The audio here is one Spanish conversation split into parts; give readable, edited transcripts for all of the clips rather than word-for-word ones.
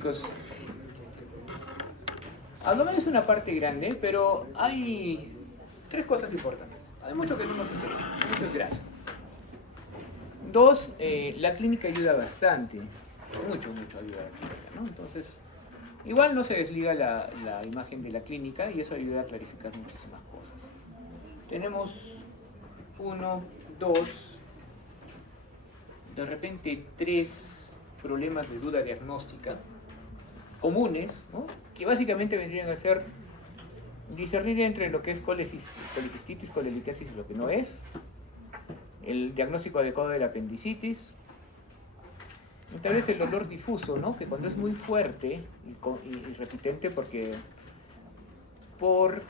Chicos, abdomen es una parte grande, pero hay tres cosas importantes. Hay mucho que no nos interesa, mucho es grasa. Dos, la clínica ayuda bastante, mucho ayuda la clínica, ¿no? Entonces, igual no se desliga la imagen de la clínica y eso ayuda a clarificar muchísimas cosas. Tenemos uno, dos, de repente tres problemas de duda diagnóstica comunes, ¿no? Que básicamente vendrían a ser discernir entre lo que es colecistitis, colelitiasis y lo que no es, el diagnóstico adecuado de la apendicitis, y tal vez el dolor difuso, ¿no? Que cuando es muy fuerte y repitente porque por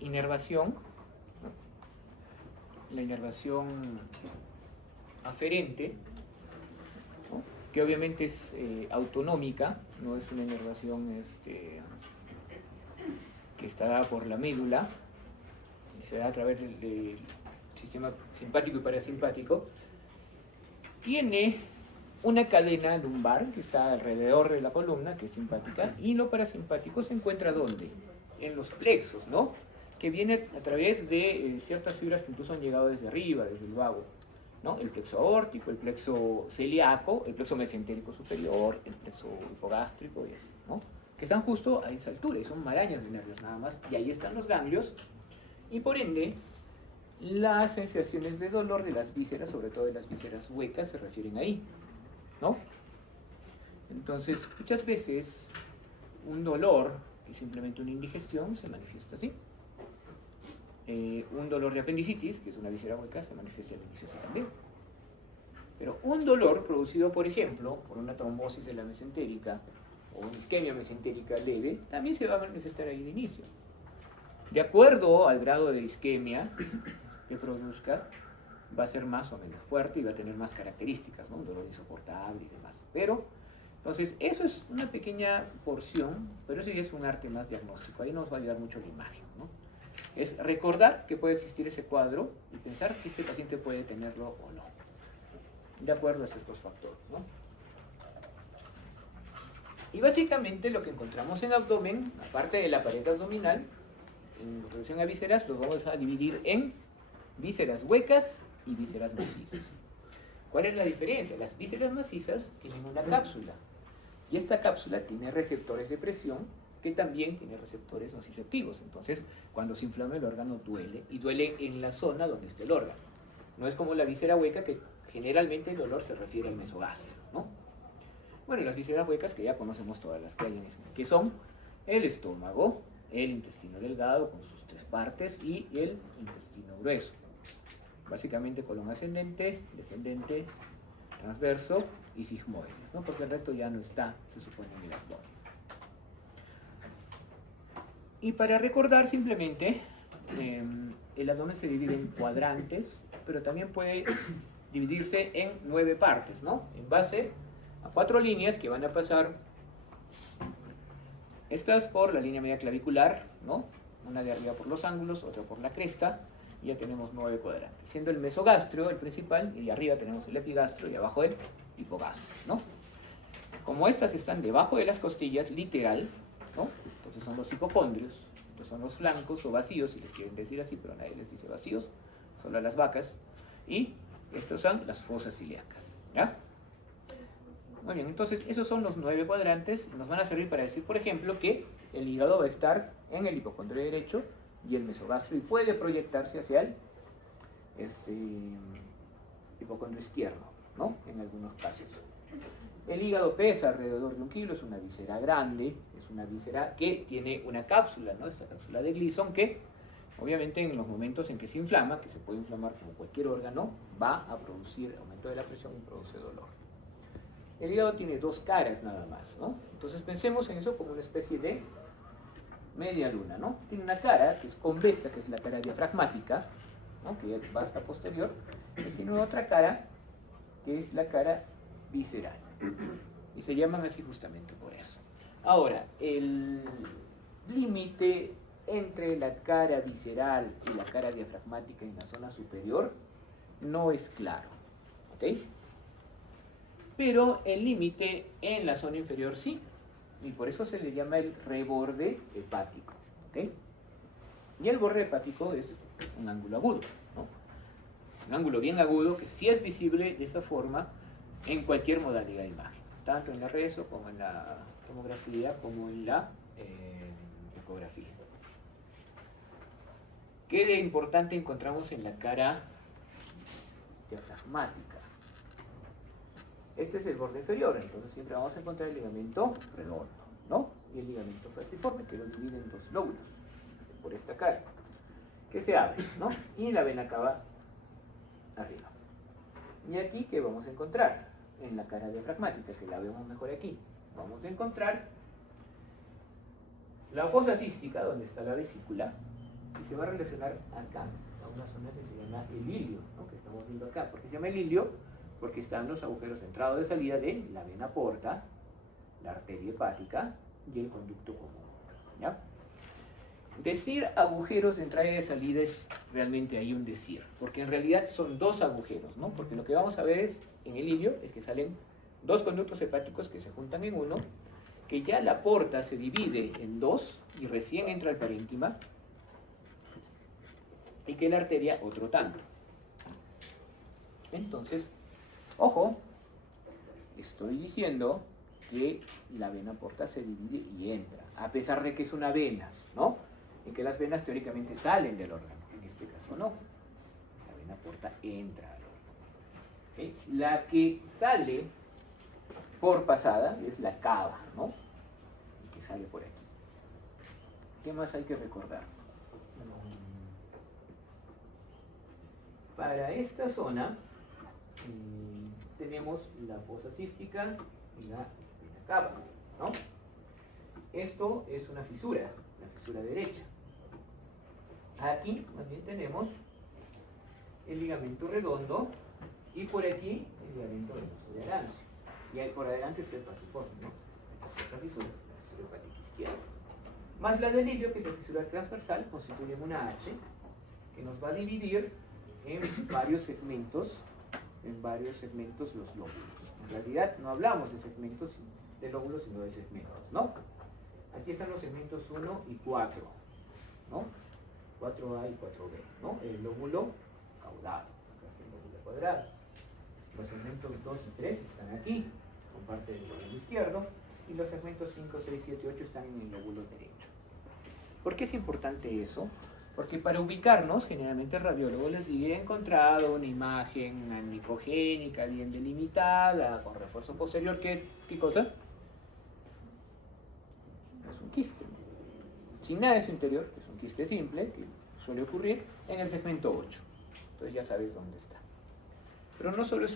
inervación, ¿no? La inervación aferente, ¿no? Que obviamente es autonómica, no es una inervación que está dada por la médula y se da a través del sistema simpático y parasimpático, tiene una cadena lumbar que está alrededor de la columna, que es simpática, y lo parasimpático se encuentra ¿dónde? En los plexos, ¿no? Que viene a través de ciertas fibras que incluso han llegado desde arriba, desde el vago, ¿no? El plexo aórtico, el plexo celíaco, el plexo mesentérico superior, el plexo hipogástrico y así, ¿no? Que están justo a esa altura y son marañas de nervios nada más, y ahí están los ganglios, y por ende las sensaciones de dolor de las vísceras, sobre todo de las vísceras huecas, se refieren ahí, ¿no? Entonces, muchas veces un dolor, que es simplemente una indigestión, se manifiesta así. Un dolor de apendicitis, que es una víscera hueca, se manifiesta al inicio así también. Pero un dolor producido, por ejemplo, por una trombosis de la mesentérica o una isquemia mesentérica leve, también se va a manifestar ahí de inicio. De acuerdo al grado de isquemia que produzca, va a ser más o menos fuerte y va a tener más características, ¿no? Un dolor insoportable y demás. Pero, entonces, eso es una pequeña porción, pero eso ya es un arte más diagnóstico. Ahí nos va a ayudar mucho la imagen, ¿no? Es recordar que puede existir ese cuadro y pensar que este paciente puede tenerlo o no, de acuerdo a ciertos factores, ¿no? Y básicamente lo que encontramos en abdomen, aparte de la pared abdominal, en relación a vísceras, lo vamos a dividir en vísceras huecas y vísceras macizas. ¿Cuál es la diferencia? Las vísceras macizas tienen una cápsula y esta cápsula tiene receptores de presión que también tiene receptores nociceptivos. Entonces, cuando se inflama el órgano duele y duele en la zona donde está el órgano. No es como la víscera hueca que generalmente el dolor se refiere al mesogastrio, ¿no? Bueno, las vísceras huecas que ya conocemos todas las que hay en ese, que son el estómago, el intestino delgado con sus tres partes y el intestino grueso. Básicamente colon ascendente, descendente, transverso y sigmoides, ¿no? Porque el recto ya no está, se supone, en el abdomen. Y para recordar simplemente, el abdomen se divide en cuadrantes, pero también puede dividirse en 9 partes, ¿no? En base a 4 líneas que van a pasar, estas por la línea media clavicular, ¿no? Una de arriba por los ángulos, otra por la cresta, y ya tenemos 9 cuadrantes, siendo el mesogastrio el principal, y arriba tenemos el epigastrio y abajo el hipogastrio, ¿no? Como estas están debajo de las costillas, literal, ¿no? Entonces son los hipocondrios, estos son los flancos o vacíos, si les quieren decir así, pero nadie les dice vacíos, solo a las vacas, y estos son las fosas ilíacas, ¿ya? Muy bien, entonces esos son los 9 cuadrantes, nos van a servir para decir, por ejemplo, que el hígado va a estar en el hipocondrio derecho y el mesogastrio, y puede proyectarse hacia el hipocondrio izquierdo, ¿no? En algunos casos. El hígado pesa alrededor de 1 kilo, es una víscera grande, es una víscera que tiene una cápsula, ¿no? Esta cápsula de Gleason que, obviamente, en los momentos en que se inflama, que se puede inflamar como cualquier órgano, va a producir aumento de la presión y produce dolor. El hígado tiene 2 caras nada más, ¿no? Entonces pensemos en eso como una especie de media luna, ¿no? Tiene una cara que es convexa, que es la cara diafragmática, ¿no? Que va hasta posterior, y tiene otra cara que es la cara visceral. Y se llaman así justamente por eso. Ahora, el límite entre la cara visceral y la cara diafragmática en la zona superior no es claro, ¿ok? pero el límite en la zona inferior sí, y por eso se le llama el reborde hepático. ¿Okay? Y el borde hepático es un ángulo agudo, ¿no? Un ángulo bien agudo que sí es visible de esa forma en cualquier modalidad de imagen, tanto en la reso como en la tomografía como en la ecografía. ¿Qué de importante encontramos en la cara diafragmática? Este es el borde inferior, entonces siempre vamos a encontrar el ligamento redondo, ¿no? Y el ligamento falciforme, que lo divide en dos lóbulos, por esta cara, que se abre, ¿no? Y la vena cava arriba. Y aquí, ¿qué vamos a encontrar? En la cara diafragmática, que la vemos mejor aquí, vamos a encontrar la fosa cística, donde está la vesícula, y se va a relacionar acá, a una zona que se llama el ilio, ¿no? Que estamos viendo acá. ¿Por qué se llama el ilio? Porque están los agujeros de entrada y de salida de la vena porta, la arteria hepática y el conducto común, ¿ya? Decir agujeros de entrada y de salida es realmente ahí un decir, porque en realidad son dos agujeros, ¿no? Porque lo que vamos a ver es, en el ilio, es que salen dos conductos hepáticos que se juntan en uno, que ya la porta se divide en dos y recién entra el parénquima, y que la arteria otro tanto. Entonces, ojo, estoy diciendo que la vena porta se divide y entra, a pesar de que es una vena, ¿no? En que las venas teóricamente salen del órgano, en este caso no. La vena porta entra al órgano. ¿Okay? La que sale por pasada es la cava, ¿no? Y que sale por aquí. ¿Qué más hay que recordar? Para esta zona tenemos la fosa cística y la vena cava, ¿no? Esto es una fisura, la fisura derecha. Aquí más bien tenemos el ligamento redondo y por aquí el ligamento venoso de Arancio. Y ahí por adelante está el falciforme, ¿no? Esta es otra fisura, la fisura hepática izquierda. Más la del ilio, que es la fisura transversal, constituyen una H que nos va a dividir en varios segmentos los lóbulos. En realidad no hablamos de segmentos de lóbulos, sino de segmentos, ¿no? Aquí están los segmentos 1 y 4, ¿no? 4A y 4B, ¿no? El lóbulo caudal, acá está el lóbulo cuadrado. Los segmentos 2 y 3 están aquí, con parte del lóbulo izquierdo, y los segmentos 5, 6, 7 y 8 están en el lóbulo derecho. ¿Por qué es importante eso? Porque para ubicarnos, generalmente el radiólogo les dice: he encontrado una imagen anicogénica bien delimitada, con refuerzo posterior, que es, ¿qué cosa? Es un quiste. Sin nada de su interior, es un quiste simple, que suele ocurrir en el segmento 8. Entonces ya sabes dónde está. Pero no solo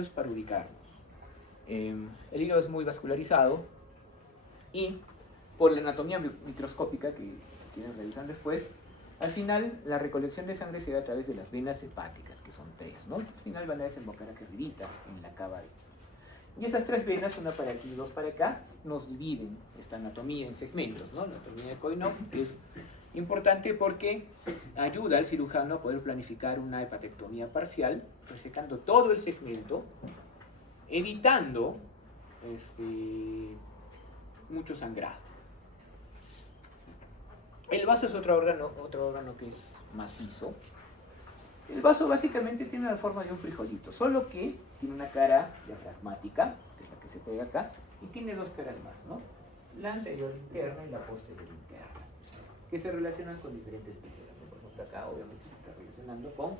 es para ubicarnos. El hígado es muy vascularizado y por la anatomía microscópica, que quienes revisan después, al final la recolección de sangre se da a través de las venas hepáticas, que son 3, ¿no? Al final van a desembocar acá arribita en la cava. Y estas 3 venas, una para aquí y 2 para acá, nos dividen esta anatomía en segmentos, ¿no? La anatomía de Coinot es importante porque ayuda al cirujano a poder planificar una hepatectomía parcial, resecando todo el segmento, evitando mucho sangrado. El vaso es otro órgano que es macizo. El vaso básicamente tiene la forma de un frijolito, solo que tiene una cara diafragmática, que es la que se pega acá, y tiene 2 caras más, ¿no? La anterior interna y la posterior interna, que se relacionan con diferentes vísceras. Por ejemplo, acá obviamente se está relacionando con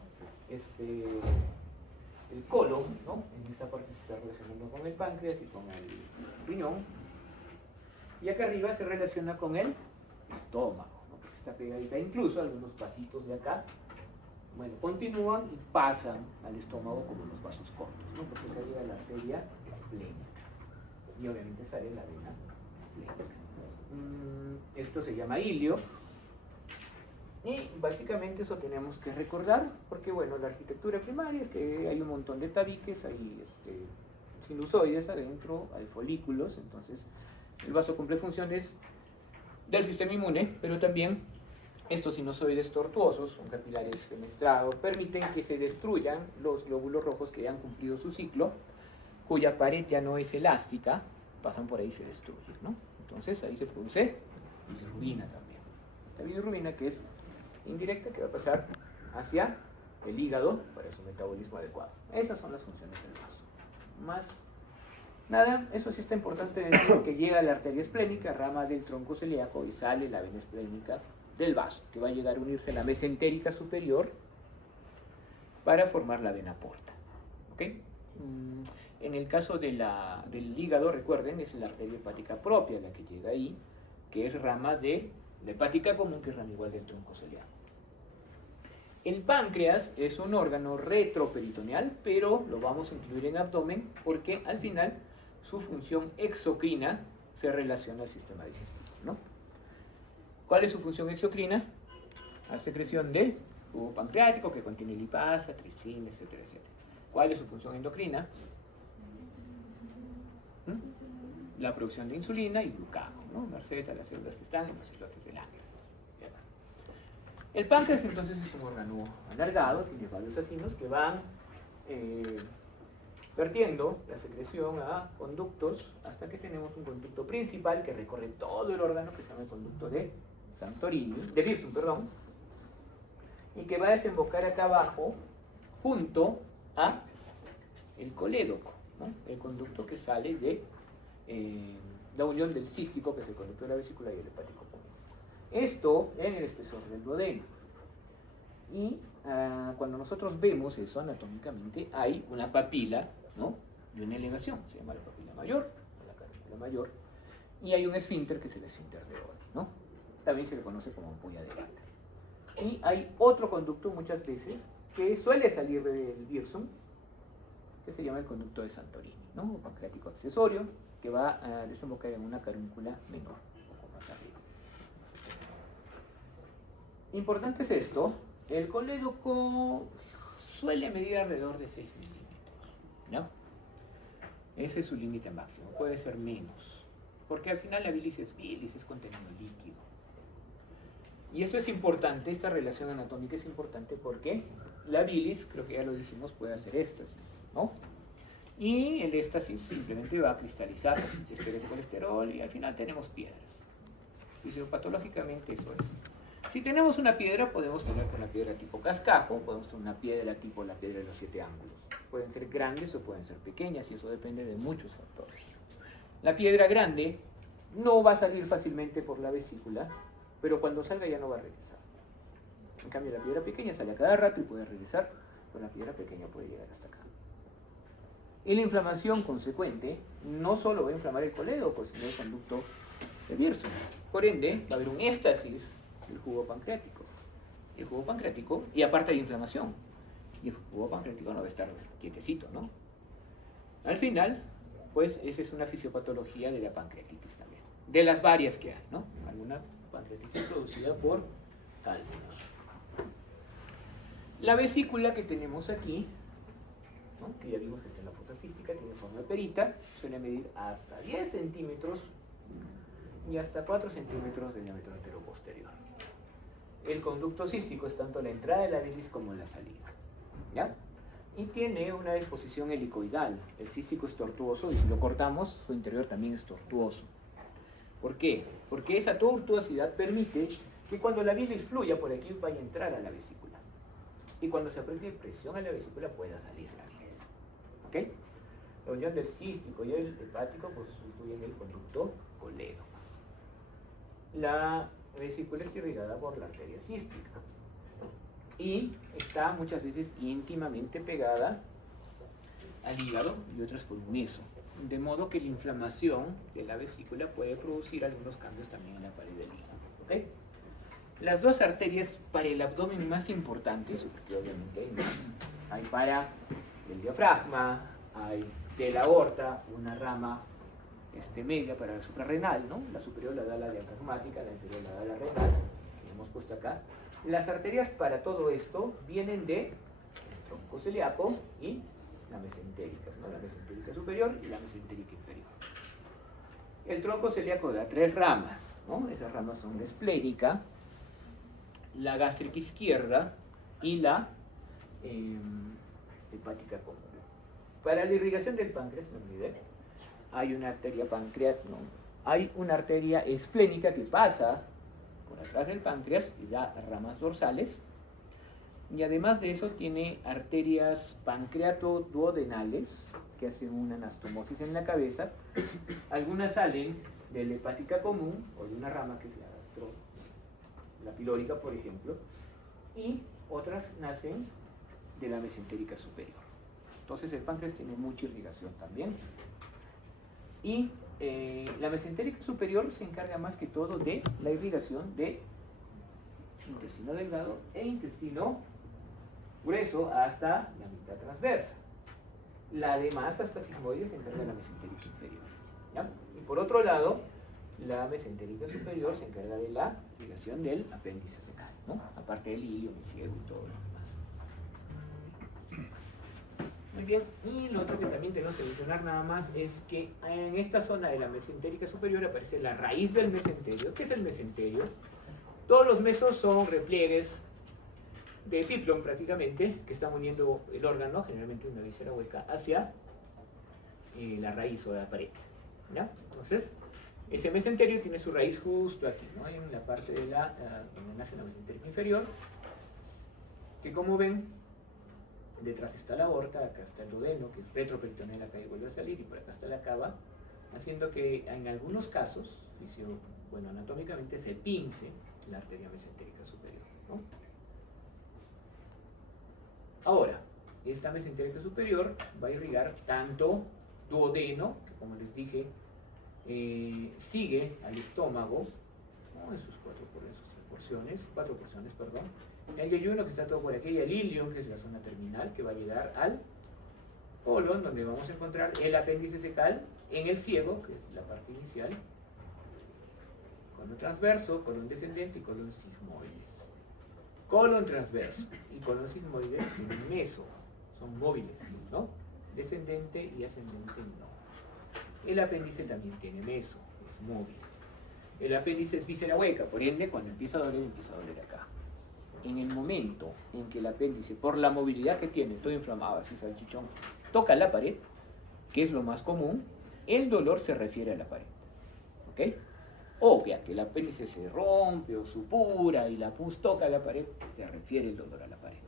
el colon, ¿no? En esta parte se está relacionando con el páncreas y con el riñón. Y acá arriba se relaciona con el estómago, ¿no? Porque está pegadita, incluso algunos vasitos de acá, bueno, continúan y pasan al estómago como los vasos cortos, ¿no? Porque acá llega la arteria esplénica y obviamente sale la vena esplénica. Esto se llama ilio y básicamente eso tenemos que recordar, porque bueno, la arquitectura primaria es que hay un montón de tabiques, hay sinusoides adentro, hay folículos, entonces el vaso cumple funciones del sistema inmune, pero también estos sinusoides tortuosos, son capilares fenestrados, permiten que se destruyan los glóbulos rojos que han cumplido su ciclo cuya pared ya no es elástica, pasan por ahí y se destruyen, ¿no? Entonces ahí se produce bilirrubina también. Esta bilirrubina que es indirecta, que va a pasar hacia el hígado para su metabolismo adecuado. Esas son las funciones del vaso. Más nada, eso sí está importante decir, que llega a la arteria esplénica, rama del tronco celíaco, y sale la vena esplénica del vaso, que va a llegar a unirse a la mesentérica superior para formar la vena porta. ¿Ok? En el caso del hígado, recuerden, es la arteria hepática propia la que llega ahí, que es rama de la hepática común, que es rama igual del tronco celíaco. El páncreas es un órgano retroperitoneal, pero lo vamos a incluir en abdomen porque al final su función exocrina se relaciona al sistema digestivo, ¿no? ¿Cuál es su función exocrina? La secreción del jugo pancreático, que contiene lipasa, tripsina, etcétera, etcétera. ¿Cuál es su función endocrina? La producción de insulina y glucagón, ¿no? Merced a las células que están en los islotes del ángel. El páncreas entonces es un órgano alargado, tiene varios acinos que van vertiendo la secreción a conductos hasta que tenemos un conducto principal que recorre todo el órgano, que se llama el conducto de Wirsum, perdón, y que va a desembocar acá abajo junto a el colédoco, ¿no? El conducto que sale de la unión del cístico, que es el conducto de la vesícula, y el hepático común. Esto en el espesor del duodeno. Y cuando nosotros vemos eso anatómicamente, hay una papila, ¿no? Y una elevación, se llama la papila mayor, o la carótida mayor, y hay un esfínter que es el esfínter de Oddi, ¿no? También se le conoce como ampolla de Vater. Y hay otro conducto muchas veces que suele salir del Wirsum, que se llama el conducto de Santorini, ¿no? Un pancreático accesorio que va a desembocar en una carúncula menor, un poco más arriba. Importante es esto: el colédoco suele medir alrededor de 6 milímetros, ¿no? Ese es su límite máximo, puede ser menos, porque al final la bilis, es contenido líquido. Y eso es importante, esta relación anatómica es importante porque la bilis, creo que ya lo dijimos, puede hacer éstasis, ¿no? Y el éstasis simplemente va a cristalizar los esteres de colesterol y al final tenemos piedras. Fisiopatológicamente eso es. Si tenemos una piedra, podemos tener una piedra tipo cascajo, podemos tener una piedra tipo la piedra de los 7 ángulos. Pueden ser grandes o pueden ser pequeñas, y eso depende de muchos factores. La piedra grande no va a salir fácilmente por la vesícula, pero cuando salga ya no va a regresar. En cambio, la piedra pequeña sale a cada rato y puede regresar, pero la piedra pequeña puede llegar hasta acá. Y la inflamación consecuente no solo va a inflamar el colédoco, sino el conducto de Wirsum. Por ende, va a haber un éstasis del jugo pancreático. El jugo pancreático, y aparte de inflamación, y el jugo pancreático no va a estar quietecito, ¿no? Al final, pues esa es una fisiopatología de la pancreatitis también, de las varias que hay, ¿no? Alguna pancreatitis producida por cálculos. La vesícula que tenemos aquí, ¿no? Que ya vimos que está en la fosa cística, tiene forma de perita, suele medir hasta 10 centímetros y hasta 4 centímetros de diámetro anteroposterior. El conducto cístico es tanto la entrada de la bilis como la salida, ¿ya? Y tiene una disposición helicoidal. El cístico es tortuoso y si lo cortamos, su interior también es tortuoso. ¿Por qué? Porque esa tortuosidad permite que cuando la bilis fluya por aquí vaya a entrar a la vesícula. Y cuando se aplique presión a la vesícula pueda salir la bilis. ¿Ok? La unión del cístico y el hepático constituyen el conducto colédoco. La vesícula está irrigada por la arteria cística y está muchas veces íntimamente pegada al hígado y otras por un meso, de modo que la inflamación de la vesícula puede producir algunos cambios también en la pared del hígado. ¿Okay? Las dos arterias para el abdomen más importantes, porque obviamente hay más, hay para el diafragma, hay de la aorta una rama media para la suprarrenal, ¿no? La superior la da la diafragmática, la inferior la da la renal, que hemos puesto acá. Las arterias para todo esto vienen del tronco celíaco y la mesentérica, ¿no? La mesentérica superior y la mesentérica inferior. El tronco celíaco da 3 ramas, ¿no? Esas ramas son la esclérica, la gástrica izquierda y la hepática común. Para la irrigación del páncreas, me olvidé, hay una arteria pancreática, no, hay una arteria esplénica que pasa por atrás del páncreas y da ramas dorsales. Y además de eso tiene arterias pancreato-duodenales que hacen una anastomosis en la cabeza. Algunas salen de la hepática común o de una rama que es la pilórica, por ejemplo, y otras nacen de la mesentérica superior. Entonces el páncreas tiene mucha irrigación también. Y la mesentérica superior se encarga más que todo de la irrigación de intestino delgado e intestino grueso hasta la mitad transversa. La demás, hasta sigmoides, se encarga de la mesentérica inferior, ¿ya? Y por otro lado, la mesentérica superior se encarga de la irrigación del apéndice secal, ¿no? Aparte del ilio, el ciego y todo lo demás. Muy bien, y lo otro que también tenemos que mencionar nada más es que en esta zona de la mesentérica superior aparece la raíz del mesenterio. ¿Qué es el mesenterio? Todos los mesos son repliegues de Piplon prácticamente, que están uniendo el órgano, generalmente una visera hueca, hacia la raíz o la pared, ¿ya? Entonces, ese mesenterio tiene su raíz justo aquí, ¿no? En la parte de donde nace la mesentérica inferior, que como ven, detrás está la aorta, acá está el duodeno, que es retroperitoneal, acá y vuelve a salir, y por acá está la cava, haciendo que en algunos casos, anatómicamente se pince la arteria mesentérica superior, ¿no? Ahora, esta mesentérica superior va a irrigar tanto duodeno, que como les dije, sigue al estómago, ¿no? En sus cuatro porciones, perdón. El yeyuno, que está todo por aquí, y el ilion, que es la zona terminal, que va a llegar al colon, donde vamos a encontrar el apéndice secal en el ciego, que es la parte inicial, colon transverso, colon descendente y colon sigmoides. Colon transverso y colon sigmoides tienen meso, son móviles, ¿no? Descendente y ascendente no. El apéndice también tiene meso, es móvil. El apéndice es víscera hueca, por ende, cuando empieza a doler acá. En el momento en que el apéndice, por la movilidad que tiene, todo inflamado, así salchichón, toca la pared, que es lo más común, el dolor se refiere a la pared, ¿ok? Obvia que el apéndice se rompe o supura y la pus toca la pared, se refiere el dolor a la pared.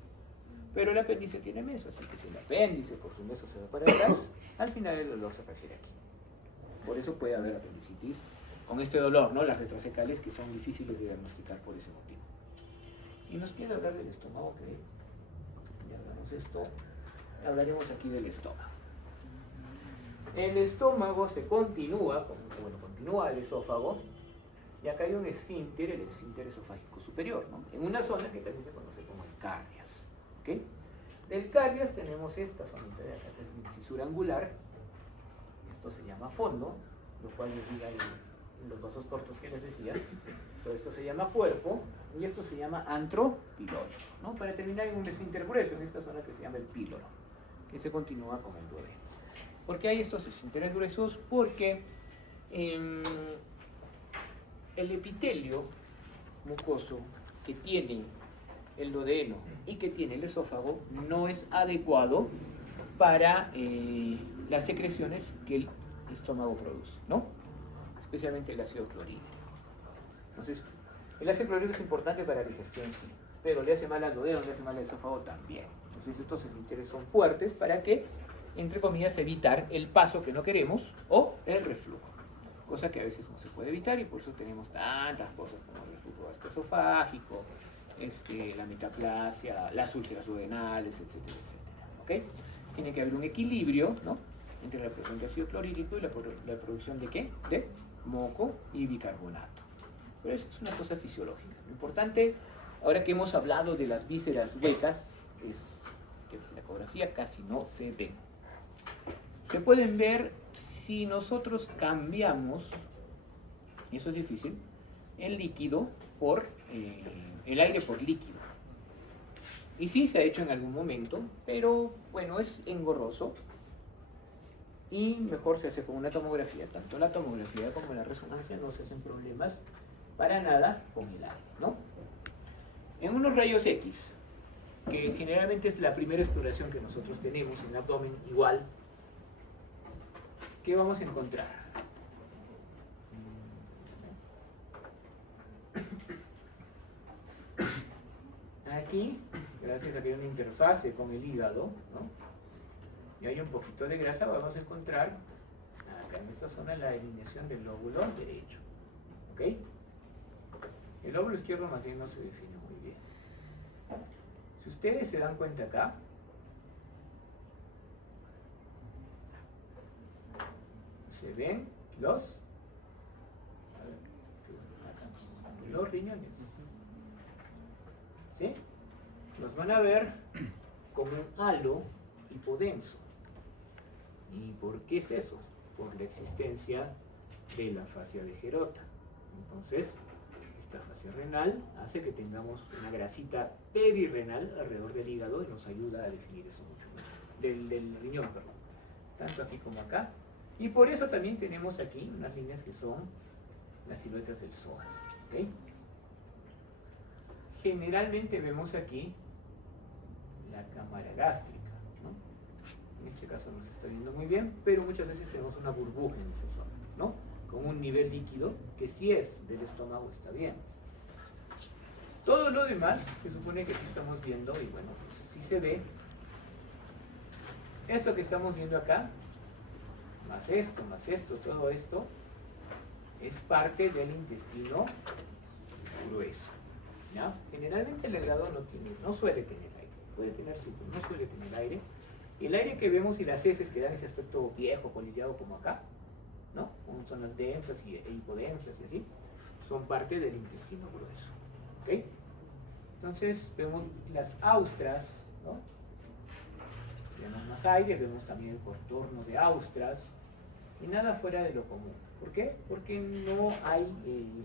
Pero el apéndice tiene meso, así que si el apéndice por su meso se va para atrás, al final el dolor se refiere aquí. Por eso puede haber apendicitis con este dolor, ¿no? Las retrosecales que son difíciles de diagnosticar por ese motivo. Y nos queda hablar del estómago, que ya hablamos de esto, hablaremos aquí del estómago. El estómago se continúa, continúa el esófago, y acá hay un esfínter, el esfínter esofágico superior, ¿no? En una zona que también se conoce como el cardias, ¿ok? Del cardias tenemos esta zona de acá, que es la cisura angular, esto se llama fondo, lo cual les diga en los vasos cortos que les decía, pero esto se llama cuerpo, y esto se llama antro pilórico, ¿no? Para terminar en un esfínter grueso, en esta zona que se llama el píloro, que se continúa con el duodeno. ¿Por qué hay estos esfínteres gruesos? Porque el epitelio mucoso que tiene el duodeno y que tiene el esófago no es adecuado para las secreciones que el estómago produce, ¿no? Especialmente el ácido clorhídrico. Entonces, el ácido clorhídrico es importante para la digestión, sí, pero le hace mal al duodeno, le hace mal al esófago también. Entonces, estos esfínteres son fuertes para que, entre comillas, evitar el paso que no queremos o el reflujo, cosa que a veces no se puede evitar, y por eso tenemos tantas cosas como el reflujo gastroesofágico, la metaplasia, las úlceras duodenales, etcétera, etcétera. ¿Ok? Tiene que haber un equilibrio, ¿no?, entre la producción de ácido clorhídrico y la producción de ¿qué? De moco y bicarbonato. Pero eso es una cosa fisiológica. Lo importante, ahora que hemos hablado de las vísceras huecas, es que en la ecografía casi no se ven. Se pueden ver si nosotros cambiamos, y eso es difícil, el líquido por el aire por líquido. Y sí se ha hecho en algún momento, pero bueno, es engorroso y mejor se hace con una tomografía. Tanto la tomografía como la resonancia no se hacen problemas para nada con el aire, ¿no? En unos rayos X, que generalmente es la primera exploración que nosotros tenemos en el abdomen, igual ¿qué vamos a encontrar? Aquí, gracias a que hay una interfase con el hígado, ¿no? Y hay un poquito de grasa, vamos a encontrar acá en esta zona la alineación del lóbulo derecho. ¿Ok? El lóbulo izquierdo más bien no se define muy bien. Si ustedes se dan cuenta acá, se ven los riñones. ¿Sí? Los van a ver como un halo hipodenso. ¿Y por qué es eso? Por la existencia de la fascia de Gerota. Entonces, esta fascia renal hace que tengamos una grasita perirrenal alrededor del hígado y nos ayuda a definir eso mucho más. Del riñón, perdón. Tanto aquí como acá. Y por eso también tenemos aquí unas líneas que son las siluetas del psoas. ¿Okay? Generalmente vemos aquí la cámara gástrica, ¿no? En este caso no se está viendo muy bien, pero muchas veces tenemos una burbuja en esa zona, ¿no? Con un nivel líquido que si es del estómago está bien. Todo lo demás se supone que aquí estamos viendo, y bueno, pues sí se ve. Esto que estamos viendo acá, más esto, todo esto, es parte del intestino grueso. ¿Ya? Generalmente el delgado no suele tener aire, puede tener sí, pero no suele tener aire. Y el aire que vemos y las heces que dan ese aspecto viejo, polillado como acá, ¿no? Como son las densas e hipodensas y así, son parte del intestino grueso. ¿Ok? Entonces vemos las austras, ¿no? Vemos más aire, vemos también el contorno de austras y nada fuera de lo común. ¿Por qué? Porque no hay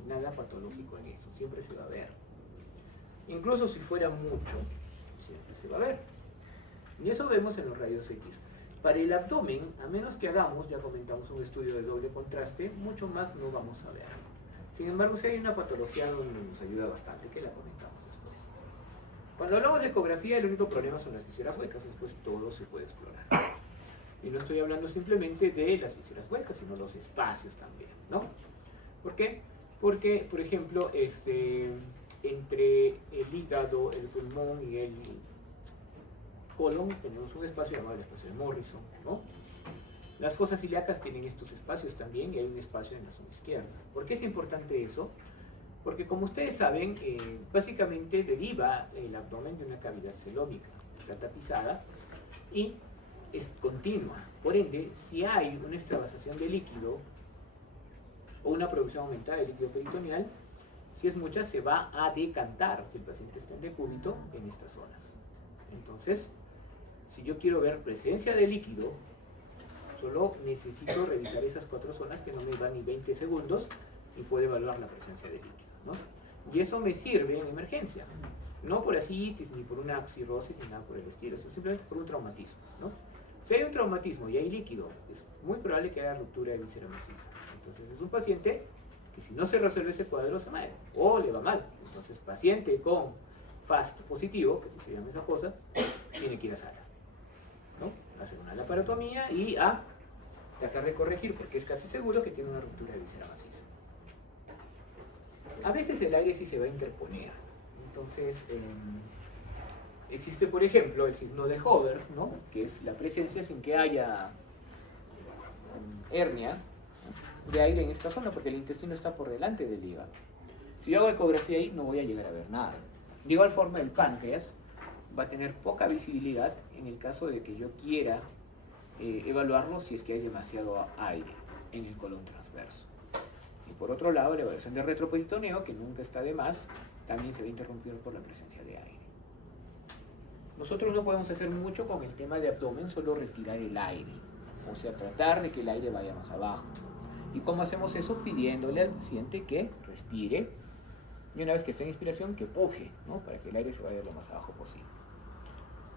nada patológico en eso, siempre se va a ver. Incluso si fuera mucho, siempre se va a ver. Y eso vemos en los rayos X. Para el abdomen, a menos que hagamos, ya comentamos un estudio de doble contraste, mucho más no vamos a ver. Sin embargo, si hay una patología donde nos ayuda bastante, que la comentamos después. Cuando hablamos de ecografía, el único problema son las vísceras huecas, después todo se puede explorar. Y no estoy hablando simplemente de las vísceras huecas, sino los espacios también, ¿no? ¿Por qué? Porque, por ejemplo, entre el hígado, el pulmón y el colon tenemos un espacio llamado el espacio de Morrison, ¿no? Las fosas ilíacas tienen estos espacios también y hay un espacio en la zona izquierda. ¿Por qué es importante eso? Porque como ustedes saben, básicamente deriva el abdomen de una cavidad celómica, está tapizada y es continua. Por ende, si hay una extravasación de líquido o una producción aumentada de líquido peritoneal, si es mucha, se va a decantar, si el paciente está en decúbito, en estas zonas. Entonces, si yo quiero ver presencia de líquido, solo necesito revisar esas 4 zonas que no me van ni 20 segundos y puedo evaluar la presencia de líquido, ¿no? Y eso me sirve en emergencia, no por ascitis, ni por una cirrosis, ni nada por el estilo, sino simplemente por un traumatismo, ¿no? Si hay un traumatismo y hay líquido, es muy probable que haya ruptura de víscera maciza. Entonces es un paciente que si no se resuelve ese cuadro se muere o le va mal. Entonces paciente con FAST positivo, que así se llama esa cosa, tiene que ir a sala, ¿no? Hacer una laparotomía y a tratar de corregir, porque es casi seguro que tiene una ruptura de víscera maciza. A veces el aire sí se va a interponer. Entonces, existe, por ejemplo, el signo de Hover, ¿no? Que es la presencia sin que haya hernia de aire en esta zona, porque el intestino está por delante del hígado. Si yo hago ecografía ahí, no voy a llegar a ver nada. De igual forma, el páncreas va a tener poca visibilidad en el caso de que yo quiera evaluarlo si es que hay demasiado aire en el colon transverso. Y por otro lado, la evaluación de retroperitoneo, que nunca está de más, también se ve interrumpido por la presencia de aire. Nosotros no podemos hacer mucho con el tema de abdomen, solo retirar el aire, o sea, tratar de que el aire vaya más abajo. ¿Y cómo hacemos eso? Pidiéndole al paciente que respire y una vez que esté en inspiración, que puje, ¿no? Para que el aire se vaya lo más abajo posible.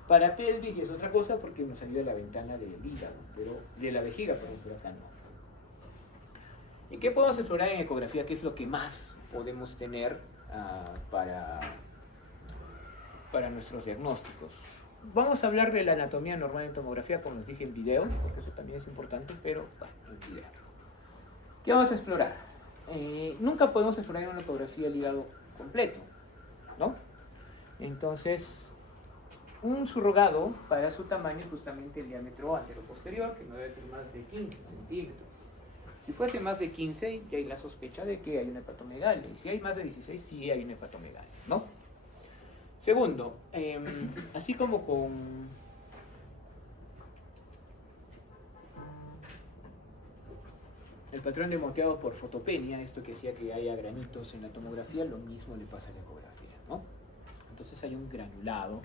Para pelvis es otra cosa porque nos ayuda la ventana del hígado, pero de la vejiga, pero acá no. ¿Y qué podemos explorar en ecografía? ¿Qué es lo que más podemos tener para nuestros diagnósticos? Vamos a hablar de la anatomía normal en tomografía, como les dije en video, porque eso también es importante, pero bueno, en video. ¿Qué vamos a explorar? Nunca podemos explorar en una tomografía el hígado completo, ¿no? Entonces, un surrogado para su tamaño es justamente el diámetro anteroposterior, que no debe ser más de 15 centímetros. Si fuese más de 15, ya hay la sospecha de que hay una hepatomegalia. Y si hay más de 16, sí hay una hepatomegalia, ¿no? Segundo, así como con el patrón de moteado por fotopenia, esto que hacía que haya granitos en la tomografía, lo mismo le pasa a la ecografía, ¿no? Entonces hay un granulado,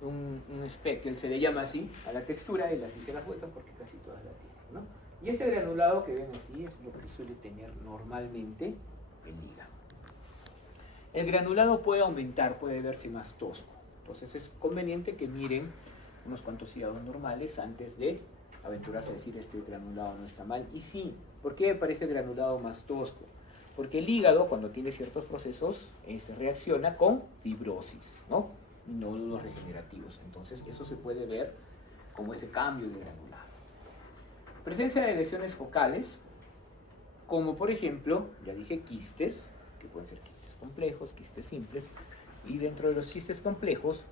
un speckle, se le llama así, a la textura y las ligeras vueltas porque casi todas la tienen, ¿no? Y este granulado que ven así es lo que suele tener normalmente el hígado. El granulado puede aumentar, puede verse más tosco. Entonces es conveniente que miren unos cuantos hígados normales antes de aventurarse a decir este granulado no está mal. Y sí, ¿por qué parece el granulado más tosco? Porque el hígado, cuando tiene ciertos procesos, reacciona con fibrosis, ¿no? Y nódulos regenerativos. Entonces eso se puede ver como ese cambio de granulado. Presencia de lesiones focales, como por ejemplo, ya dije, quistes, que pueden ser quistes complejos, quistes simples, y dentro de los quistes complejos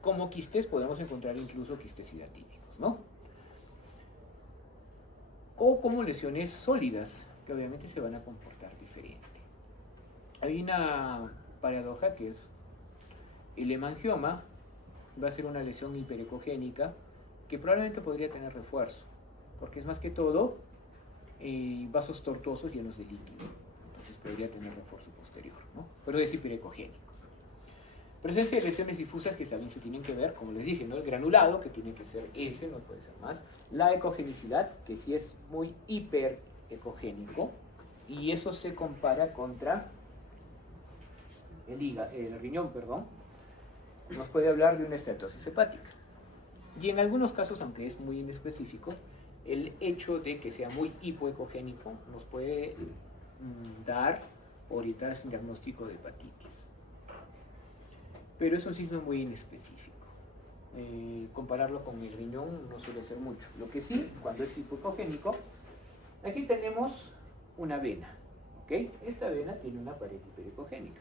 como quistes podemos encontrar incluso quistes hidatídicos, ¿no? O como lesiones sólidas, que obviamente se van a comportar diferente. Hay una paradoja que es el hemangioma va a ser una lesión hiperecogénica que probablemente podría tener refuerzo, porque es más que todo vasos tortuosos llenos de líquido, entonces podría tener refuerzo posterior, ¿no? Pero es hiperecogénico. Presencia de lesiones difusas que también se tienen que ver, como les dije, ¿no? El granulado, que tiene que ser ese, no puede ser más. La ecogenicidad, que sí es muy hiperecogénico, y eso se compara contra el riñón, perdón. Nos puede hablar de una estatosis hepática. Y en algunos casos, aunque es muy inespecífico, el hecho de que sea muy hipoecogénico nos puede orientar hacia un diagnóstico de hepatitis. Pero es un signo muy inespecífico. Compararlo con el riñón no suele ser mucho. Lo que sí, cuando es hipoecogénico, aquí tenemos una vena, ¿ok? Esta vena tiene una pared hiperecogénica.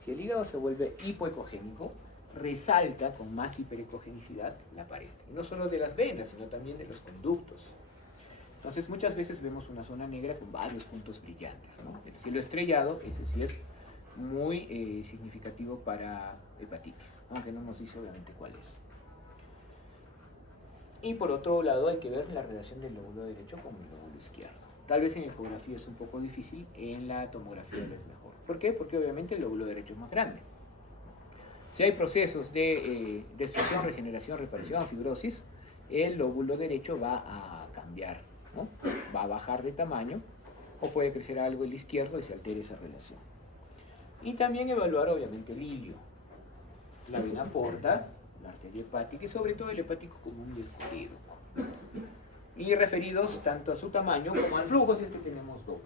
Si el hígado se vuelve hipoecogénico, resalta con más hiperecogenicidad la pared. Y no solo de las venas, sino también de los conductos. Entonces muchas veces vemos una zona negra con varios puntos brillantes, ¿no? El cielo estrellado, ese sí es muy significativo para hepatitis, aunque no nos dice obviamente cuál es. Y por otro lado hay que ver la relación del lóbulo derecho con el lóbulo izquierdo. Tal vez en ecografía es un poco difícil, en la tomografía es mejor. ¿Por qué? Porque obviamente el lóbulo derecho es más grande. Si hay procesos de destrucción, regeneración, reparación, fibrosis, el lóbulo derecho va a cambiar, ¿no? Va a bajar de tamaño, o puede crecer algo el izquierdo y se altera esa relación. Y también evaluar obviamente el ilio, la vena porta, la arteria hepática y sobre todo el hepático común del colédoco. Y referidos tanto a su tamaño como al flujo, si es que tenemos doble.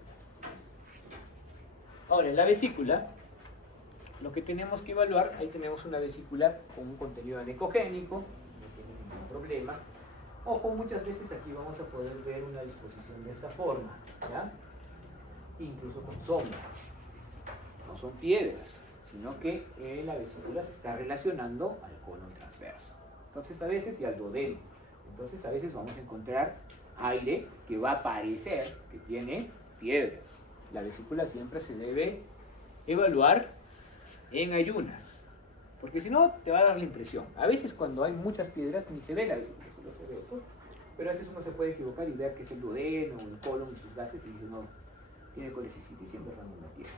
Ahora, en la vesícula, lo que tenemos que evaluar, ahí tenemos una vesícula con un contenido anecogénico, no tiene ningún problema. Ojo, muchas veces aquí vamos a poder ver una disposición de esta forma, ¿ya? Incluso con sombras. No son piedras, sino que la vesícula se está relacionando al colon transverso. Entonces a veces, y al duodeno. Entonces a veces vamos a encontrar aire que va a parecer que tiene piedras. La vesícula siempre se debe evaluar en ayunas, porque si no te va a dar la impresión. A veces cuando hay muchas piedras ni se ve la vesícula, solo se ve eso. Pero a veces uno se puede equivocar y ver que es el duodeno o el colon y sus gases y dice no, tiene colecicitis y siempre no tiene.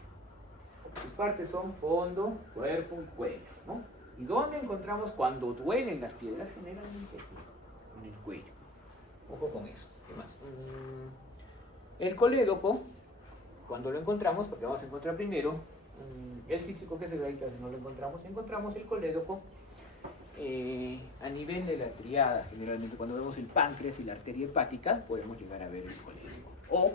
Sus partes son fondo, cuerpo y cuello, ¿no? ¿Y dónde encontramos cuando duelen las piedras? Generalmente en el cuello. Ojo con eso. ¿Qué más? El colédoco, cuando lo encontramos, porque vamos a encontrar primero el cístico, que es el gradito, si no lo encontramos el colédoco a nivel de la triada. Generalmente cuando vemos el páncreas y la arteria hepática, podemos llegar a ver el colédoco. O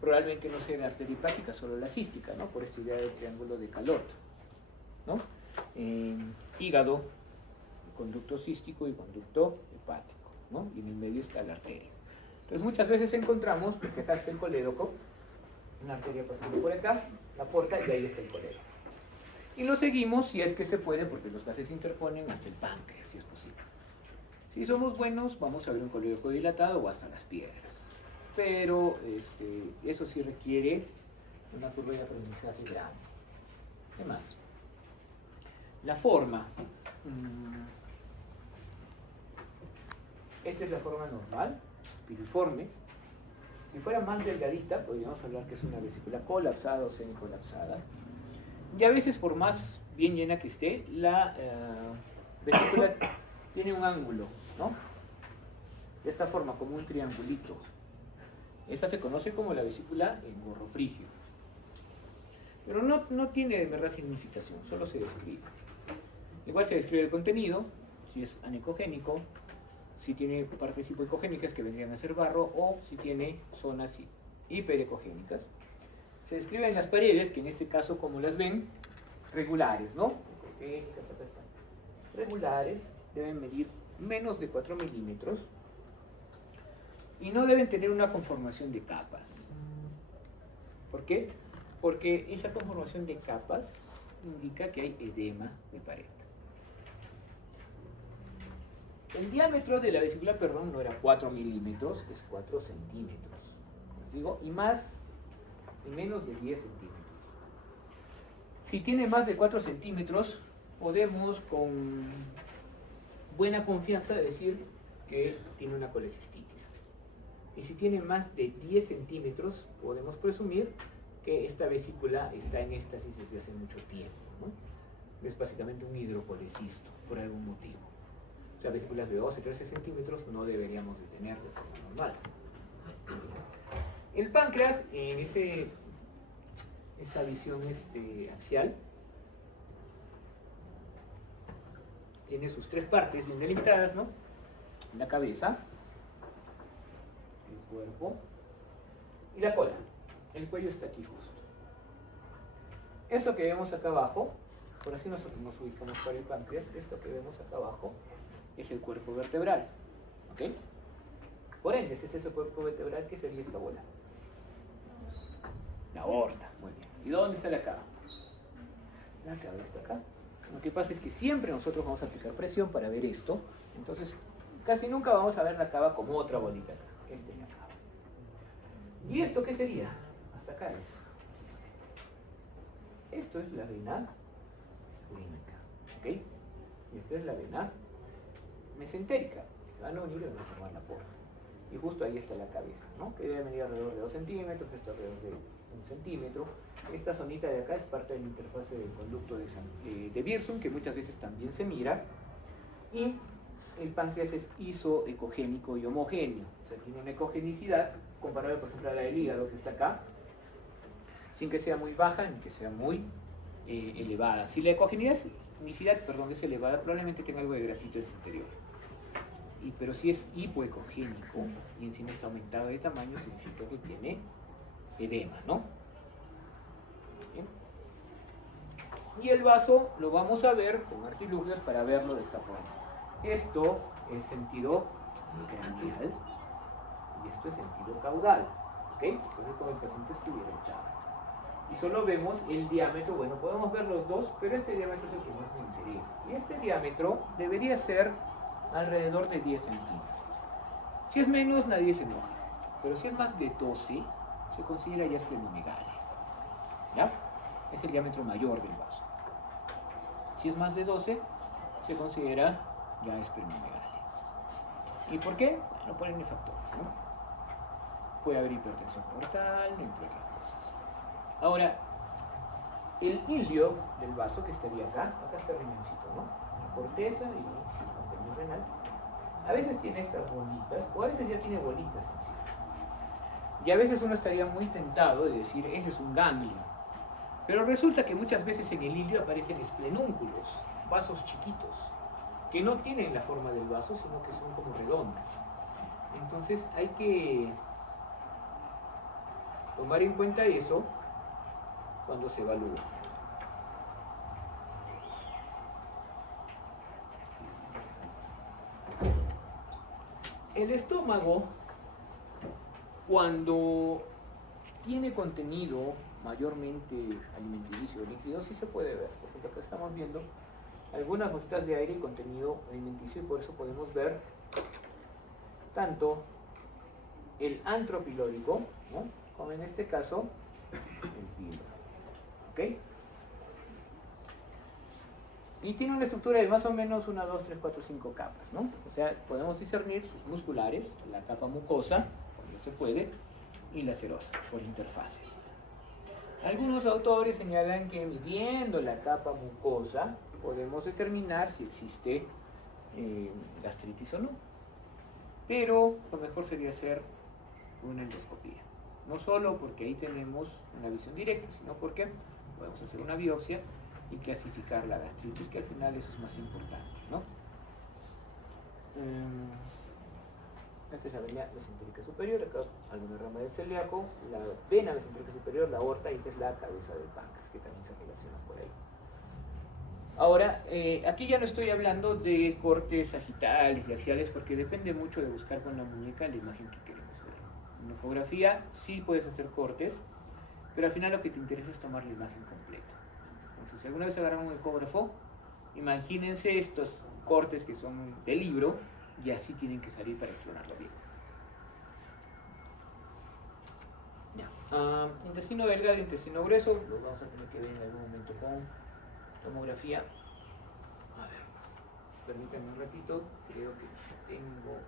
probablemente no sea la arteria hepática, solo la cística, ¿no? Por esta idea del triángulo de Calot, ¿no? hígado, conducto cístico y conducto hepático, ¿no? Y en el medio está la arteria. Entonces muchas veces encontramos, porque acá está el colédoco, una arteria pasando por acá, la porta, y ahí está el colédoco. Y lo seguimos, si es que se puede, porque los gases se interponen, hasta el páncreas, si es posible. Si somos buenos, vamos a ver un colédoco dilatado o hasta las piedras. Pero eso sí requiere una curva de aprendizaje grande. ¿Qué más? La forma. Esta es la forma normal, piriforme. Si fuera más delgadita, podríamos hablar que es una vesícula colapsada o semicolapsada. Y a veces, por más bien llena que esté, la vesícula tiene un ángulo, ¿no? De esta forma, como un triangulito. Esa se conoce como la vesícula engorrofrígeo. Pero no tiene de verdad significación, solo se describe. Igual se describe el contenido, si es anecogénico, si tiene partes hipoecogénicas que vendrían a ser barro, o si tiene zonas hiperecogénicas. Se describen las paredes, que en este caso, como las ven, regulares, ¿no? Ecogénicas, acá están. Regulares, deben medir menos de 4 milímetros y no deben tener una conformación de capas. ¿Por qué? Porque esa conformación de capas indica que hay edema de pared. El diámetro de la vesícula, perdón, no era 4 milímetros, es 4 centímetros. Digo, y menos de 10 centímetros. Si tiene más de 4 centímetros, podemos con buena confianza decir que tiene una colecistitis. Y si tiene más de 10 centímetros, podemos presumir que esta vesícula está en éstasis desde hace mucho tiempo, ¿no? Es básicamente un hidrocolecisto, por algún motivo. O sea, vesículas de 12, 13 centímetros no deberíamos de tener de forma normal. El páncreas, en esa visión axial, tiene sus tres partes bien delimitadas, ¿no? La cabeza, el cuerpo y la cola. El cuello está aquí justo. Esto que vemos acá abajo, por así nosotros nos ubicamos para el páncreas, esto que vemos acá abajo es el cuerpo vertebral, ¿ok? Por ende, ese es ese cuerpo vertebral que sería esta bola. La aorta, muy bien. ¿Y dónde está la cava? La cava está acá. Lo que pasa es que siempre nosotros vamos a aplicar presión para ver esto, entonces casi nunca vamos a ver la cava como otra bolita acá. Esta es la cava. ¿Y esto qué sería? Hasta acá es. Esto es la vena esplénica, ¿ok? Y esta es la vena mesentérica. Van a unir y van a formar la porta. Y justo ahí está la cabeza, ¿no? Que debe medir alrededor de 2 centímetros, esto alrededor de 1 centímetro. Esta zonita de acá es parte de la interfase del conducto de Wirsung, que muchas veces también se mira. Y el páncreas es isoecogénico y homogéneo. O sea, tiene una ecogenicidad comparable, por ejemplo, a la del hígado, que está acá, sin que sea muy baja ni que sea muy elevada. Si la ecogenicidad es elevada, probablemente tenga algo de grasito en su interior. Pero si es hipoecogénico y encima está aumentado de tamaño, significa que tiene edema, ¿no? Bien. Y el vaso lo vamos a ver con artilugios para verlo de esta forma. Esto es sentido craneal y esto es sentido caudal, ¿ok? Entonces como el paciente estuviera echado. Y solo vemos el diámetro, bueno, podemos ver los dos, pero este diámetro es el que más me interesa. Y este diámetro debería ser alrededor de 10 centímetros. Si es menos, nadie se enoja. Pero si es más de 12, se considera ya esplenomegalia. ¿Ya? Es el diámetro mayor del vaso. Si es más de 12, se considera ya esplenomegalia. ¿Y por qué? Bueno, por N factores, ¿no? Puede haber hipertensión portal, entre otras cosas. Ahora, el ilio del vaso, que estaría acá está el riñoncito, ¿no? La corteza y el contenido renal. A veces tiene estas bolitas, o a veces ya tiene bolitas encima. Y a veces uno estaría muy tentado de decir, ese es un ganglio. Pero resulta que muchas veces en el ilio aparecen esplenúnculos, vasos chiquitos, que no tienen la forma del vaso, sino que son como redondos. Entonces hay que tomar en cuenta eso cuando se evalúa. El estómago, cuando tiene contenido mayormente alimenticio o líquido, sí se puede ver. Por ejemplo, acá estamos viendo algunas gotitas de aire y contenido alimenticio, y por eso podemos ver tanto el antro pilórico, ¿no?, como en este caso el pilo. ¿Ok? Y tiene una estructura de más o menos 1, 2, 3, 4, 5 capas, ¿no? O sea, podemos discernir sus musculares, la capa mucosa, cuando se puede, y la serosa, por interfaces. Algunos autores señalan que midiendo la capa mucosa podemos determinar si existe gastritis o no. Pero lo mejor sería hacer una endoscopía. No solo porque ahí tenemos una visión directa, sino porque podemos hacer una biopsia y clasificar la gastritis, que al final eso es más importante, ¿no? Esta es la vena mesentérica superior, acá alguna rama del celíaco, la vena mesentérica superior, la aorta, y esta es la cabeza del páncreas, que también se relaciona por ahí. Ahora, aquí ya no estoy hablando de cortes sagitales y axiales, porque depende mucho de buscar con la muñeca la imagen que queremos ver. En ecografía sí puedes hacer cortes, pero al final lo que te interesa es tomar la imagen completa. Entonces, si alguna vez agarran un ecógrafo, imagínense estos cortes que son de libro, y así tienen que salir para explorarlo bien. Intestino delgado e intestino grueso, los vamos a tener que ver en algún momento con tomografía. A ver, permítanme un ratito, creo que tengo...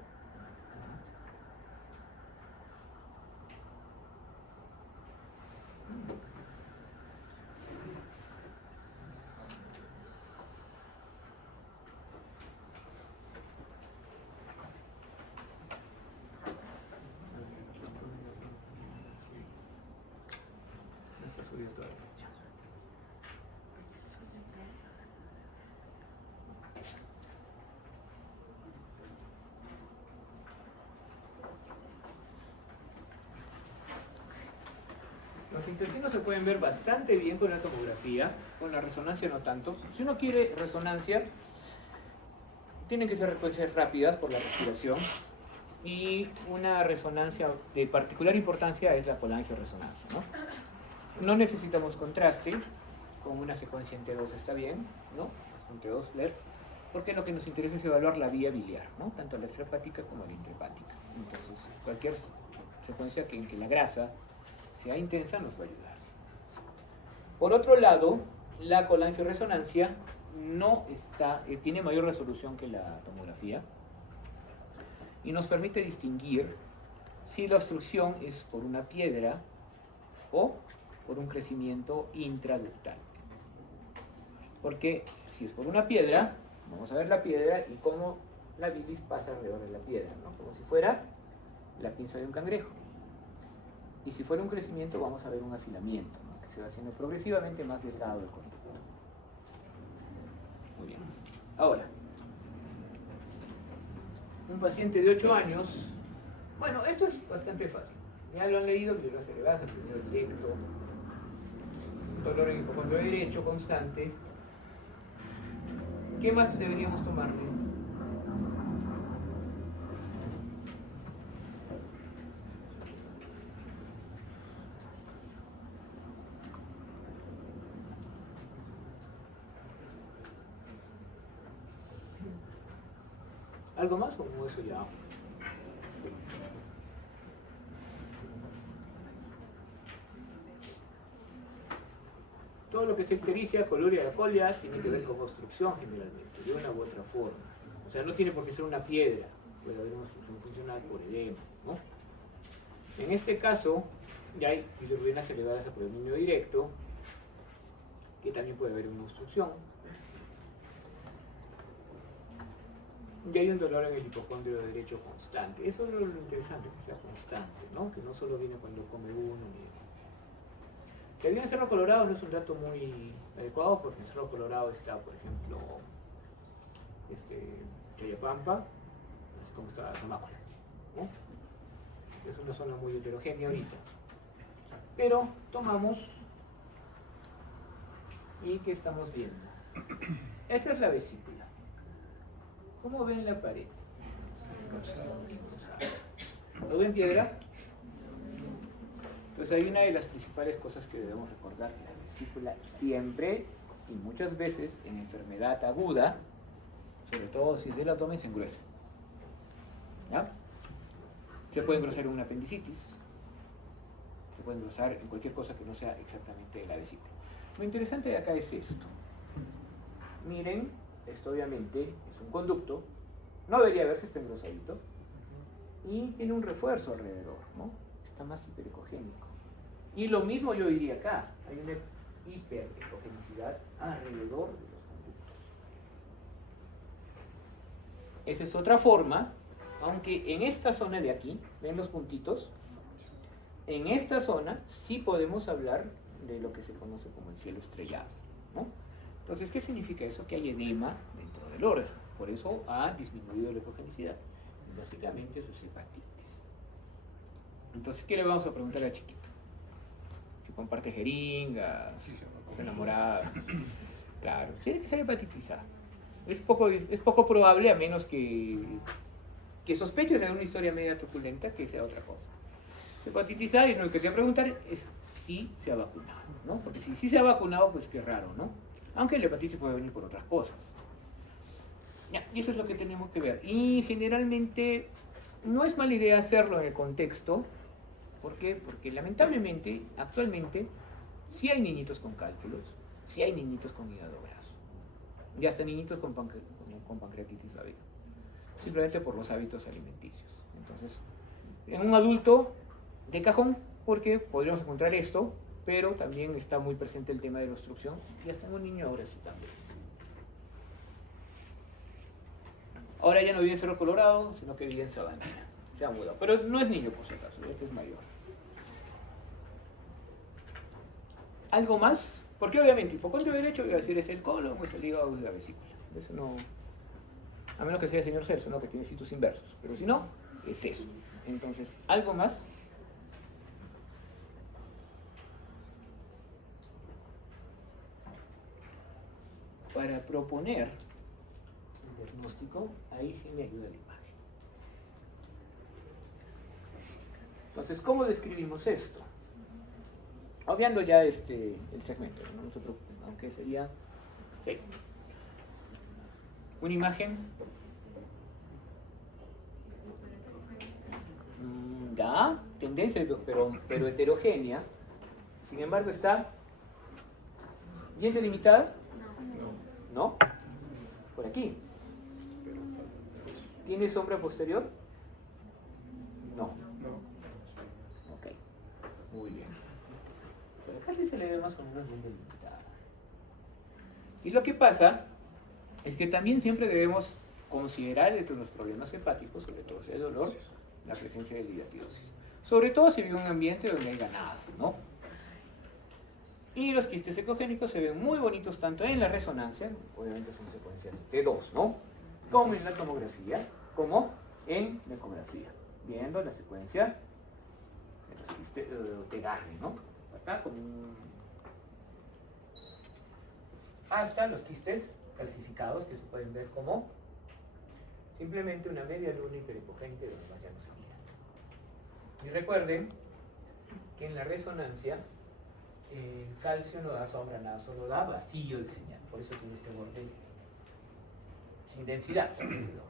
No está subido todavía. Los intestinos se pueden ver bastante bien con la tomografía, con la resonancia no tanto. Si uno quiere resonancia, tienen que ser frecuencias rápidas por la respiración, y una resonancia de particular importancia es la colangioresonancia, ¿no? No necesitamos contraste, con una secuencia en T2 está bien, ¿no? Con T2 FLAIR, porque lo que nos interesa es evaluar la vía biliar, ¿no? Tanto la extrahepática como la intrahepática. Entonces, cualquier secuencia en que la grasa sea intensa nos va a ayudar. Por otro lado, la colangioresonancia no está, tiene mayor resolución que la tomografía, y nos permite distinguir si la obstrucción es por una piedra o por un crecimiento intraductal. Porque si es por una piedra, vamos a ver la piedra y cómo la bilis pasa alrededor de la piedra, ¿no? Como si fuera la pinza de un cangrejo. Y si fuera un crecimiento, vamos a ver un afilamiento, ¿no?, que se va haciendo progresivamente más delgado el conducto. Muy bien. Ahora, un paciente de 8 años, bueno, esto es bastante fácil. Ya lo han leído, bibliografía cerebral, aprendido directo, dolor en hipocondrio derecho constante. ¿Qué más deberíamos tomarle? ¿Algo más o eso ya? Todo lo que es ictericia, coluria, colia, tiene que ver con obstrucción generalmente, de una u otra forma. O sea, no tiene por qué ser una piedra, puede haber una obstrucción funcional por edema, ¿no? En este caso, ya hay bilirrubinas elevadas a predominio directo, que también puede haber una obstrucción. Y hay un dolor en el hipocondrio derecho constante. Eso es lo interesante, que sea constante, ¿no? Que no solo viene cuando come uno ni demás. Que había en Cerro Colorado no es un dato muy adecuado, porque en Cerro Colorado está, por ejemplo, Chayapampa, así como está Zamápala, ¿no? Es una zona muy heterogénea ahorita. Pero tomamos, y ¿qué estamos viendo? Esta es la vesícula. ¿Cómo ven la pared? ¿Lo ven piedra? Entonces hay una de las principales cosas que debemos recordar: la vesícula siempre y muchas veces en enfermedad aguda, sobre todo si es del abdomen, se engruesa. ¿Ya? Se puede engrosar en una apendicitis, se puede engrosar en cualquier cosa que no sea exactamente la vesícula. Lo interesante de acá es esto. Miren, esto obviamente es un conducto, no debería verse, está engrosadito, y tiene un refuerzo alrededor, ¿no? Está más hiperecogénico. Y lo mismo yo diría acá, hay una hiperecogenicidad alrededor de los conductos. Esa es otra forma, aunque en esta zona de aquí, ven los puntitos, en esta zona sí podemos hablar de lo que se conoce como el cielo estrellado, ¿no? Entonces, ¿qué significa eso? Que hay edema dentro del órgano, por eso ha disminuido la ecogenicidad. Básicamente eso es hepatitis. Entonces, ¿qué le vamos a preguntar al chiquito? Si comparte jeringas, si se enamorada. Claro, tiene que ser hepatitis A. Es poco probable, a menos que sospeches de una historia media truculenta, que sea otra cosa. Si hepatitis A, y lo que te voy a preguntar es si se ha vacunado, ¿no? Porque si se ha vacunado, pues qué raro, ¿no? Aunque la hepatitis puede venir por otras cosas. Ya, y eso es lo que tenemos que ver. Y generalmente no es mala idea hacerlo en el contexto. ¿Por qué? Porque lamentablemente, actualmente, sí hay niñitos con cálculos, sí hay niñitos con hígado graso, y hasta niñitos con pancreatitis aguda, simplemente por los hábitos alimenticios. Entonces, en un adulto, de cajón, porque podríamos encontrar esto, pero también está muy presente el tema de la obstrucción, y hasta en un niño ahora sí también. Ahora ya no vive en Cerro Colorado, sino que vive en Sabanilla. Se ha mudado, pero no es niño por si acaso, este es mayor. ¿Algo más? Porque obviamente hipocondrio derecho iba a decir es el colon, es el hígado, es la vesícula. Eso no, a menos que sea el señor Celso, ¿no? Que tiene sitios inversos, pero si no, es eso. Entonces, ¿algo más? Para proponer el diagnóstico, ahí sí me ayuda la imagen. Entonces, ¿cómo describimos esto? Obviando ya el segmento, no se preocupen, aunque sería... Sí. Una imagen. Ya, tendencia, pero heterogénea. Sin embargo, está bien delimitada. ¿No? Por aquí. ¿Tiene sombra posterior? No. Ok. Muy bien. Pero casi se le ve más o menos bien delimitada. Y lo que pasa es que también siempre debemos considerar entre los problemas hepáticos, sobre todo ese dolor, la presencia de liatidosis. Sobre todo si vive en un ambiente donde hay ganado, ¿no? Y los quistes ecogénicos se ven muy bonitos tanto en la resonancia, obviamente son secuencias T2, ¿no? Como en la tomografía, como en la ecografía, viendo la secuencia de los quistes de Garre, ¿no? Acá con hasta los quistes calcificados que se pueden ver como simplemente una media luna hiperepogénica de los vallanos sanguíneos. Y recuerden que en la resonancia el calcio no da sombra, nada, solo da vacío de señal. Por eso tiene este borde sin densidad alrededor.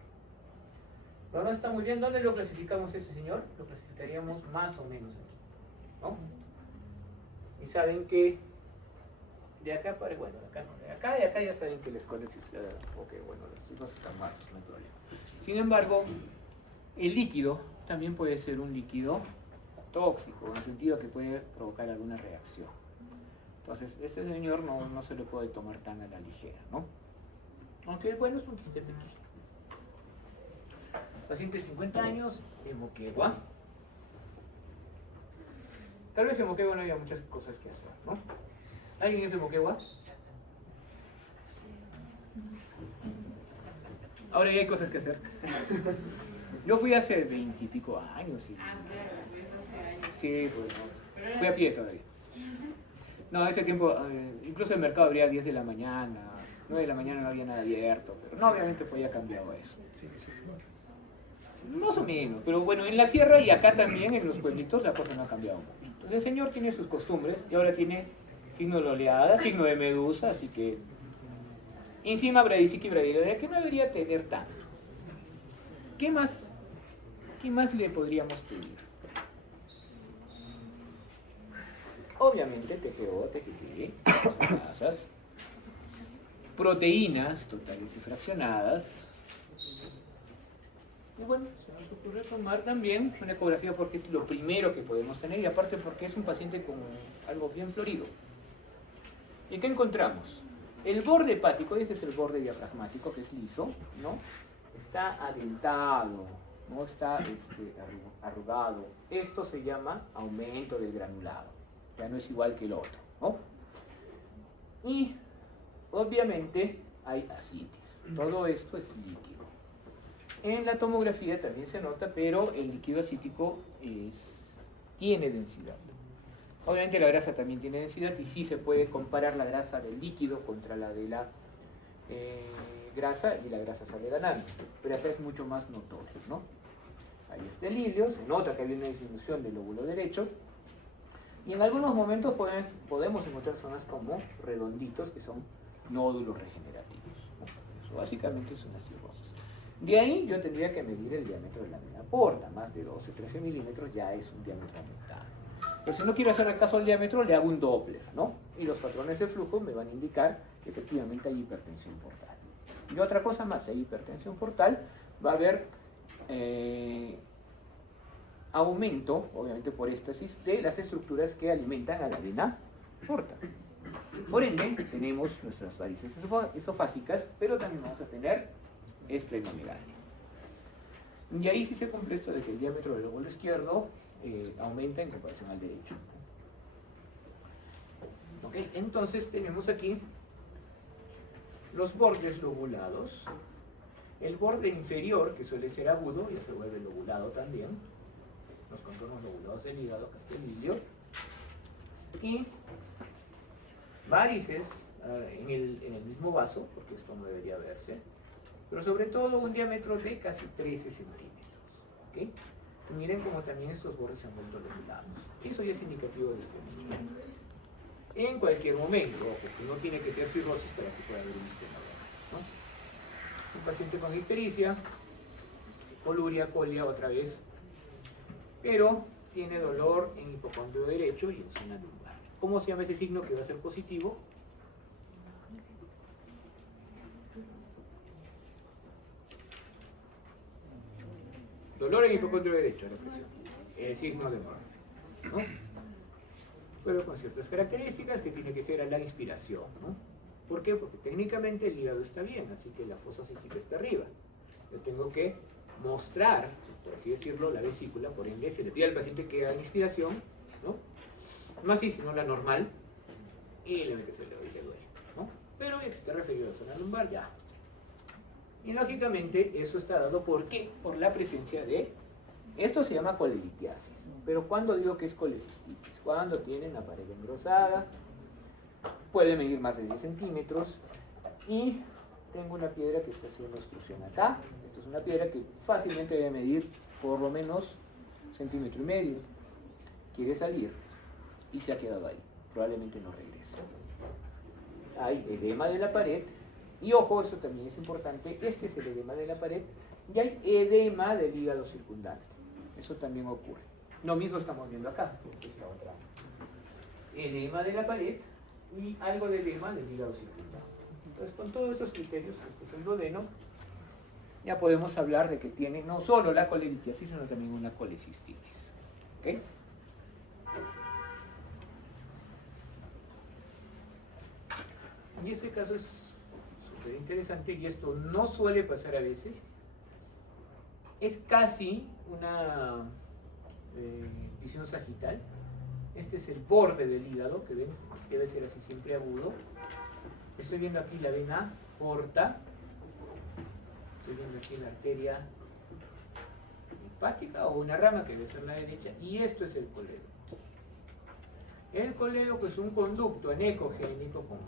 Pero no está muy bien. ¿Dónde lo clasificamos ese señor? Lo clasificaríamos más o menos aquí, ¿no? Y saben que de acá para, bueno, de acá no, de acá y acá ya saben que el escólex está, ok, bueno, los signos están muertos, no hay problema. Sin embargo, el líquido también puede ser un líquido tóxico, en el sentido que puede provocar alguna reacción. Entonces, este señor no se le puede tomar tan a la ligera, ¿no? Aunque, bueno, es un quiste pequeño. Paciente de 50 años, de Moquegua. Tal vez en Moquegua no haya muchas cosas que hacer, ¿no? ¿Alguien es de Moquegua? Ahora ya hay cosas que hacer. Yo fui hace 20 y pico años. Sí, bueno, fui a pie todavía. No, ese tiempo, incluso el mercado abría a 10 de la mañana, 9 de la mañana no había nada abierto, pero no, obviamente pues ya ha cambiado eso. Más o menos, pero bueno, en la sierra y acá también en los pueblitos la cosa no ha cambiado mucho. Entonces el señor tiene sus costumbres y ahora tiene signo de oleada, signo de medusa, así que encima bradisica y bradiloidea, que no debería tener tanto. ¿Qué más? ¿Qué más le podríamos pedir? Obviamente TGO, TGT, grasas, proteínas totales y fraccionadas. Y bueno, se nos ocurre tomar también una ecografía porque es lo primero que podemos tener y aparte porque es un paciente con algo bien florido. ¿Y qué encontramos? El borde hepático, ese es el borde diafragmático que es liso, ¿no? Está adentado, no está arrugado. Esto se llama aumento del granulado. Ya no es igual que el otro, ¿no? Y obviamente hay ascitis. Todo esto es líquido. En la tomografía también se nota, pero el líquido ascítico tiene densidad. Obviamente la grasa también tiene densidad y sí se puede comparar la grasa del líquido contra la de la grasa y la grasa sale ganando. Pero acá es mucho más notorio, ¿no? Ahí está el hilio, se nota que hay una disminución del lóbulo derecho. Y en algunos momentos podemos encontrar zonas como redonditos que son nódulos regenerativos, ¿no? Eso básicamente es una cirrosis. De ahí yo tendría que medir el diámetro de la vena porta, más de 12-13 milímetros ya es un diámetro aumentado. Pero si no quiero hacer el caso del diámetro, le hago un Doppler, ¿no? Y los patrones de flujo me van a indicar que efectivamente hay hipertensión portal. Y otra cosa más, si hay hipertensión portal, va a haber aumento, obviamente por éstasis, de las estructuras que alimentan a la vena porta. Por ende, tenemos nuestras varices esofágicas, pero también vamos a tener esplenomegalia. Y ahí sí se cumple esto de que el diámetro del lóbulo izquierdo aumenta en comparación al derecho. ¿Okay? Entonces tenemos aquí los bordes lobulados. El borde inferior, que suele ser agudo, ya se vuelve lobulado también. Los contornos lobulados del hígado, acá está el hilio. Y varices en el mismo vaso, porque esto no debería verse, pero sobre todo un diámetro de casi 13 centímetros. ¿Okay? Y miren cómo también estos bordes se han vuelto lobulados. Eso ya es indicativo de esplenomegalia. En cualquier momento, ojo, que no tiene que ser cirrosis para que pueda haber un esplenomegalia, ¿no? Un paciente con ictericia, coluria, colia otra vez, pero tiene dolor en hipocondrio derecho y en zona lumbar. ¿Cómo se llama ese signo que va a ser positivo? Dolor en hipocondrio derecho, la presión. El signo de Murphy, ¿no? Pero con ciertas características que tiene que ser a la inspiración, ¿no? ¿Por qué? Porque técnicamente el hígado está bien, así que la fosa cística está arriba. Yo tengo que mostrar, por así decirlo, la vesícula, por ende, se le pide al paciente que haga inspiración, ¿no? No así, sino la normal, y le metes el dedo y le duele, ¿no? Pero ya que está referido a la zona lumbar, ya. Y lógicamente eso está dado ¿por qué? Por la presencia de, esto se llama colelitiasis, pero cuando digo que es colecistitis, cuando tienen la pared engrosada, puede medir más de 10 centímetros y tengo una piedra que está haciendo obstrucción acá. Esta es una piedra que fácilmente debe medir por lo menos 1,5 centímetros. Quiere salir y se ha quedado ahí, probablemente no regrese. Hay edema de la pared. Y ojo, eso también es importante, este es el edema de la pared y hay edema del hígado circundante. Eso también ocurre. Lo mismo estamos viendo acá, porque es la otra. Edema de la pared y algo de edema del hígado circundante. Entonces, con todos esos criterios, este es el duodeno, ya podemos hablar de que tiene no solo la colelitiasis, sino también una colecistitis. ¿Ok? Y este caso es súper interesante y esto no suele pasar a veces. Es casi una visión sagital. Este es el borde del hígado, que ven, debe ser así siempre agudo. Estoy viendo aquí la vena porta. Estoy viendo aquí la arteria hepática o una rama que debe ser la derecha. Y esto es el coledo. El coledo, pues un conducto anecogénico con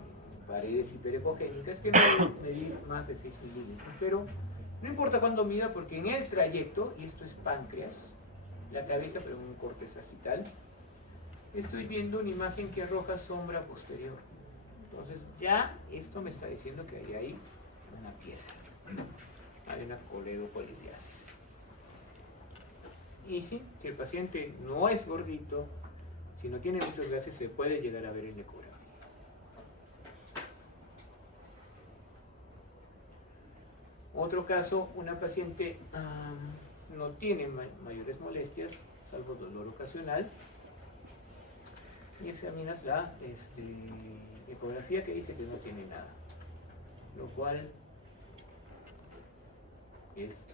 paredes hiperecogénicas que no debe medir más de 6 milímetros, pero No importa cuándo mida, porque en el trayecto, y esto es páncreas, la cabeza, pero en un corte sagital, estoy viendo una imagen que arroja sombra posterior. Entonces ya esto me está diciendo que hay ahí una piedra, hay una coledocolitiasis. Y sí, si el paciente no es gordito, si no tiene muchos gases, se puede llegar a ver en ecografía. Otro caso, una paciente no tiene mayores molestias, salvo dolor ocasional, y examinas la ecografía que dice que no tiene nada, lo cual es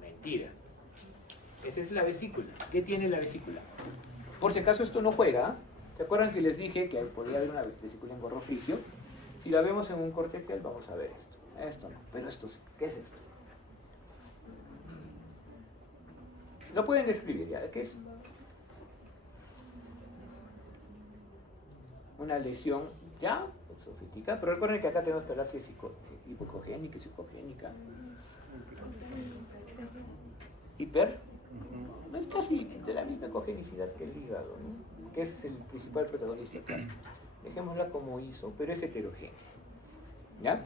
mentira. Esa es la vesícula. ¿Qué tiene la vesícula? Por si acaso esto no juega, ¿se acuerdan que les dije que podría haber una vesícula en gorro frigio? Si la vemos en un corte axial vamos a ver esto. Esto no, pero esto sí. ¿Qué es esto? Lo pueden describir ya. ¿Qué es? Una lesión ya exofítica, pero recuerden que acá tenemos talasia hipocogénica y psicogénica. Hiper. No es casi de la misma cogenicidad que el hígado, ¿no? Que es el principal protagonista acá. Dejémosla como hizo, pero es heterogénea. ¿Ya?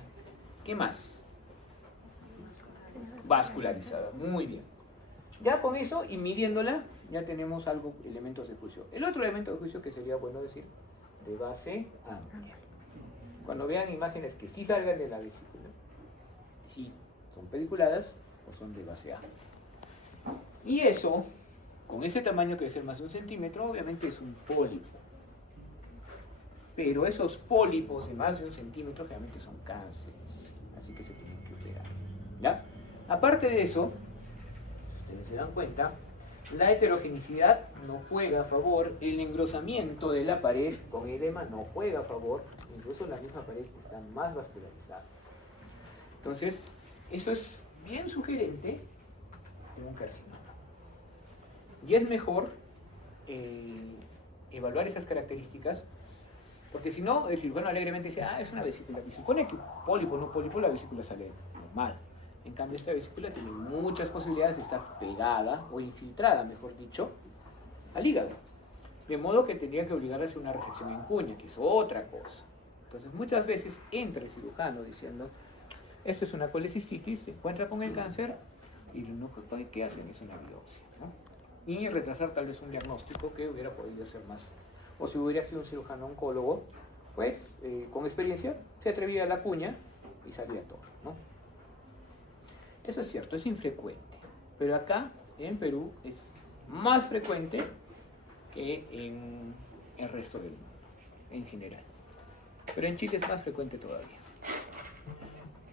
¿Qué más? Vascularizada. Muy bien. Ya con eso y midiéndola, ya tenemos algo, elementos de juicio. El otro elemento de juicio que sería bueno decir, de base amplia. Cuando vean imágenes que sí salgan de la vesícula, si son pediculadas o son de base amplia. Y eso, con ese tamaño que debe ser más de 1 centímetro, obviamente es un pólipo. Pero esos pólipos de más de 1 centímetro realmente son cánceres, así que se tienen que operar. ¿Ya? Aparte de eso, ustedes se dan cuenta, la heterogenicidad no juega a favor, el engrosamiento de la pared con edema no juega a favor, incluso la misma pared está más vascularizada. Entonces, eso es bien sugerente en un carcinoma. Y es mejor evaluar esas características, porque si no, el cirujano alegremente dice, es una vesícula. Y se supone que pólipo, no pólipo, la vesícula sale normal. En cambio, esta vesícula tiene muchas posibilidades de estar pegada o infiltrada, mejor dicho, al hígado. De modo que tendría que obligar a hacer una resección en cuña, que es otra cosa. Entonces, muchas veces entra el cirujano diciendo, esto es una colecistitis, se encuentra con el cáncer, y lo único que hacen es una biopsia, ¿no? Y retrasar tal vez un diagnóstico que hubiera podido ser más. O si hubiera sido un cirujano oncólogo, pues con experiencia se atrevía a la cuña y salía todo, ¿no? Eso es cierto, es infrecuente, pero acá en Perú es más frecuente que en el resto del mundo, en general. Pero en Chile es más frecuente todavía.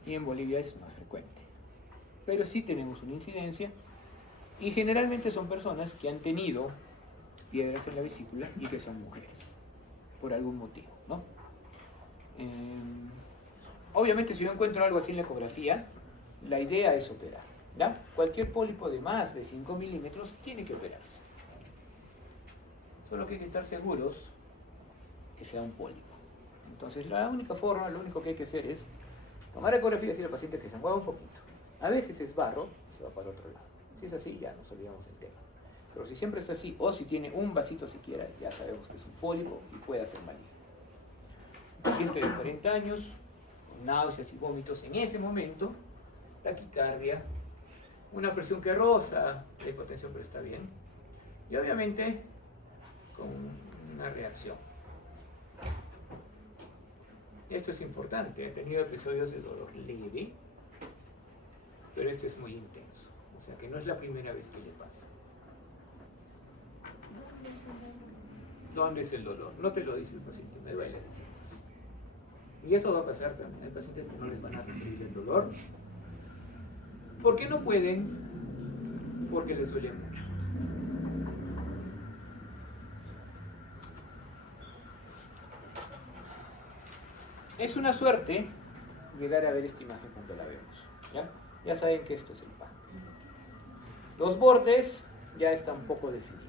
Y en Bolivia es más frecuente. Pero sí tenemos una incidencia, y generalmente son personas que han tenido piedras en la vesícula y que son mujeres, por algún motivo, ¿no? Obviamente si yo encuentro algo así en la ecografía, la idea es operar, ¿ya? Cualquier pólipo de más de 5 milímetros tiene que operarse. Solo que hay que estar seguros que sea un pólipo. Entonces la única forma, lo único que hay que hacer es tomar ecografía y decir al paciente que se mueva un poquito. A veces es barro, se va para otro lado. Si es así, ya nos olvidamos del tema. Pero si siempre es así, o si tiene un vasito siquiera, ya sabemos que es un pólipo y puede ser maligno. Un paciente de 40 años, con náuseas y vómitos en ese momento, taquicardia, una presión que roza la hipotensión, pero está bien. Y obviamente, con una reacción. Esto es importante, he tenido episodios de dolor leve, pero este es muy intenso. O sea que no es la primera vez que le pasa. ¿Dónde es el dolor? No te lo dice el paciente, me duele las cejas. Y eso va a pasar también. Hay pacientes que no les van a referir el dolor. ¿Por qué no pueden? Porque les duele mucho. Es una suerte llegar a ver esta imagen cuando la vemos. Ya saben que esto es el páncreas. Los bordes ya están un poco definidos.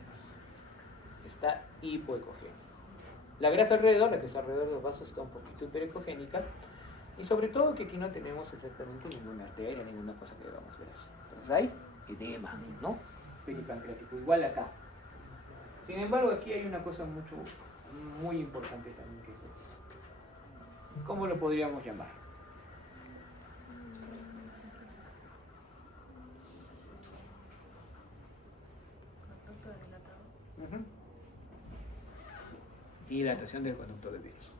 Está hipoecogénico. La grasa alrededor, la que está alrededor de los vasos, está un poquito hiperecogénica. Y sobre todo que aquí no tenemos exactamente ninguna arteria, ninguna cosa que debamos ver así. Entonces hay edema, ¿no? Peripancreático, igual acá. Sin embargo, aquí hay una cosa muy importante también que es esto. ¿Cómo lo podríamos llamar? Uh-huh. Dilatación del conducto de virus.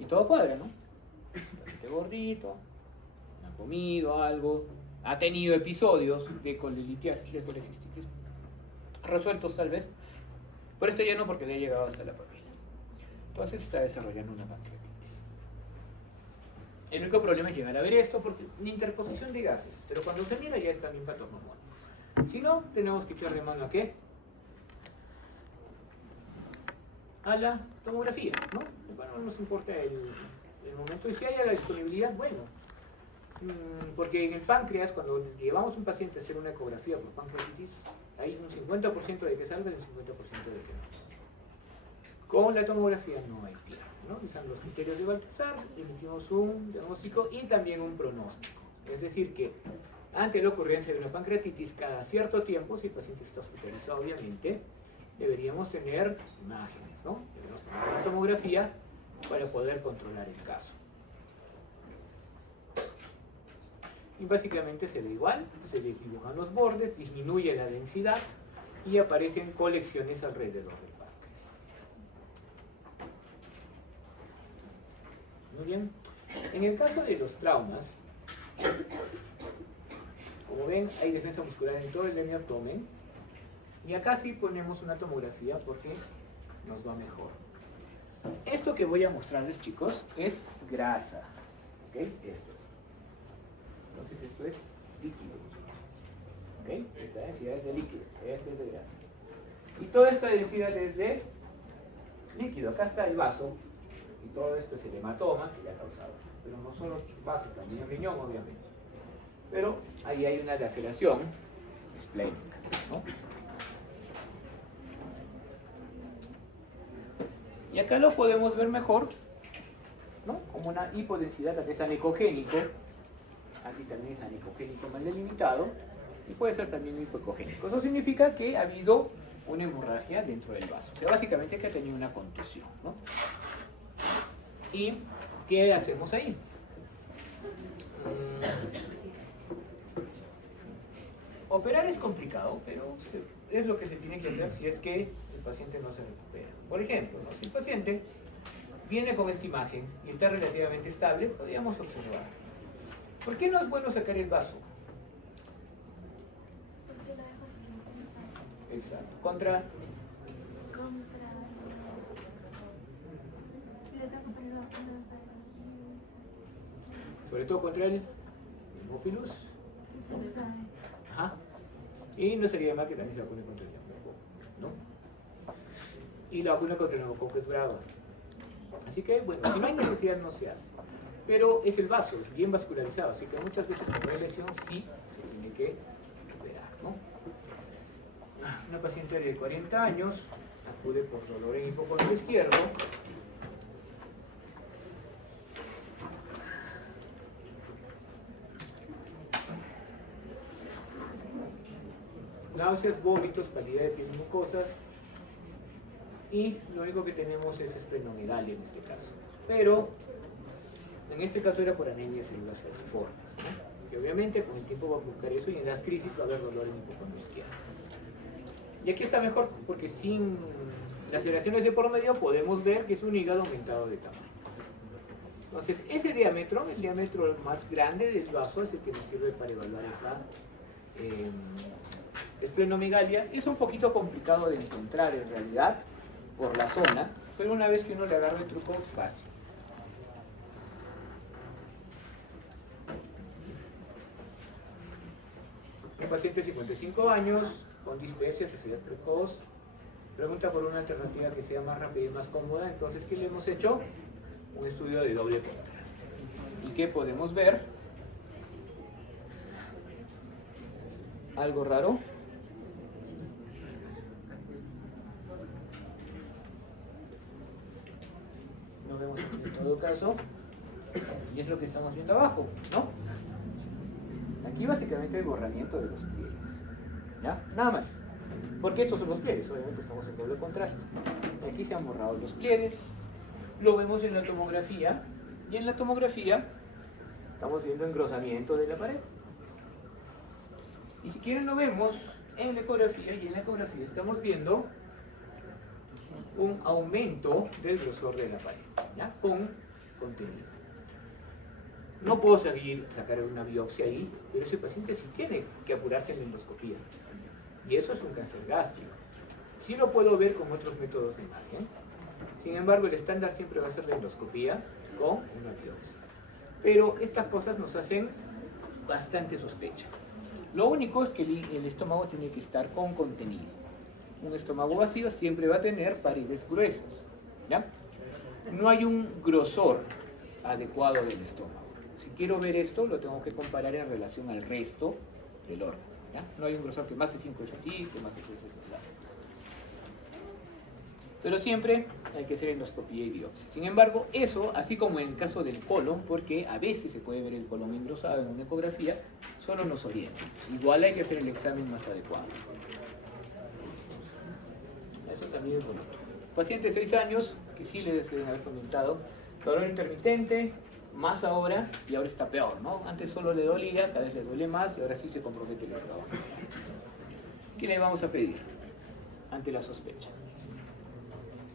Y todo cuadra, ¿no? Bastante gordito, ha comido algo, ha tenido episodios de colelitiasis, de colecistitis, resueltos tal vez, pero esto ya no porque le ha llegado hasta la papila. Entonces está desarrollando una pancreatitis. El único problema es llegar a ver esto porque una interposición de gases, pero cuando se mira ya está linfatomomonia. Si no, tenemos que echarle mano a ¿qué? A la tomografía, ¿no? Bueno, no nos importa el momento. Y si hay la disponibilidad, bueno. Porque en el páncreas, cuando llevamos a un paciente a hacer una ecografía por pancreatitis, hay un 50% de que salga y un 50% de que no. Con la tomografía no hay pierde, ¿no? Usan los criterios de Baltasar, emitimos un diagnóstico y también un pronóstico. Es decir que ante la ocurrencia de una pancreatitis, cada cierto tiempo, si el paciente está hospitalizado obviamente, deberíamos tener imágenes, ¿no? Debemos tener una tomografía para poder controlar el caso. Y básicamente se ve igual, se les dibujan los bordes, disminuye la densidad y aparecen colecciones alrededor del páncreas. Muy bien. En el caso de los traumas, como ven, hay defensa muscular en todo el abdomen. Y acá sí ponemos una tomografía porque nos va mejor. Esto que voy a mostrarles, chicos, es grasa. ¿Ok? Esto. Entonces esto es líquido. ¿Ok? Esta densidad es de líquido, esta es de grasa. Y toda esta densidad es de líquido. Acá está el vaso. Y todo esto es el hematoma que ya ha causado. Pero no solo vaso, también el riñón, obviamente. Pero ahí hay una laceración esplénica, ¿no? Y acá lo podemos ver mejor, ¿no? Como una hipodensidad, que es anicogénico. Aquí también es anicogénico mal delimitado. Y puede ser también hipocogénico. Eso significa que ha habido una hemorragia dentro del vaso. O sea, básicamente que ha tenido una contusión, ¿no? ¿Y qué hacemos ahí? Operar es complicado, pero es lo que se tiene que hacer si es que el paciente no se recupera. Por ejemplo, ¿no? Si el paciente viene con esta imagen y está relativamente estable, podríamos observar. ¿Por qué no es bueno sacar el vaso? Porque la dejo sin. Exacto. Contra. Sobre todo contra el hemófilus. Ajá. Y no sería mal que también se vacune contra el neumococo, ¿no? Y la vacuna contra el neumococo es brava. Así que, bueno, si no hay necesidad no se hace. Pero es el vaso, es bien vascularizado, así que muchas veces cuando hay lesión sí se tiene que operar, ¿no? Una paciente de 40 años acude por dolor en hipocondrio izquierdo. Náuseas, vómitos, palidez de piel y mucosas. Y lo único que tenemos es esplenomegalia en este caso. Pero en este caso era por anemia de células falciformes, ¿no? Y obviamente con el tiempo va a provocar eso y en las crisis va a haber dolor en hipocondrio izquierdo. Y aquí está mejor porque sin laceraciones de por medio podemos ver que es un hígado aumentado de tamaño. Entonces ese diámetro, el diámetro más grande del vaso es el que nos sirve para evaluar esa esplenomegalia. Es un poquito complicado de encontrar en realidad por la zona, pero una vez que uno le agarra el truco es fácil. Un paciente de 55 años con dispepsia, cesárea precoz, pregunta por una alternativa que sea más rápida y más cómoda. Entonces, ¿qué le hemos hecho? Un estudio de doble contraste. ¿Y qué podemos ver? ¿Algo raro? No vemos en todo caso. Y es lo que estamos viendo abajo, ¿no? Aquí básicamente el borramiento de los pliegues, ¿ya? Nada más. Porque estos son los pliegues, obviamente estamos en doble contraste. Aquí se han borrado los pliegues, lo vemos en la tomografía, y en la tomografía estamos viendo engrosamiento de la pared. Y si quieren lo vemos en la ecografía, y en la ecografía estamos viendo un aumento del grosor de la pared, ¿ya? Con contenido. No puedo sacar una biopsia ahí, pero ese paciente sí tiene que apurarse en la endoscopía. Y eso es un cáncer gástrico. Sí lo puedo ver con otros métodos de imagen. Sin embargo, el estándar siempre va a ser la endoscopía con una biopsia. Pero estas cosas nos hacen bastante sospecha. Lo único es que el estómago tiene que estar con contenido. Un estómago vacío siempre va a tener paredes gruesas, ¿ya? No hay un grosor adecuado del estómago. Si quiero ver esto, lo tengo que comparar en relación al resto del órgano, ¿ya? No hay un grosor que más de 5 es así, que más de 3 es así. Pero siempre hay que hacer endoscopía y biopsia. Sin embargo, eso, así como en el caso del colon, porque a veces se puede ver el colon engrosado en una ecografía, solo nos orienta. Igual hay que hacer el examen más adecuado. Eso también es bonito. Paciente de 6 años, que sí les deben haber comentado, dolor intermitente, más ahora, y ahora está peor, ¿no? Antes solo le dolía, cada vez le duele más, y ahora sí se compromete el estado. ¿Qué le vamos a pedir ante la sospecha?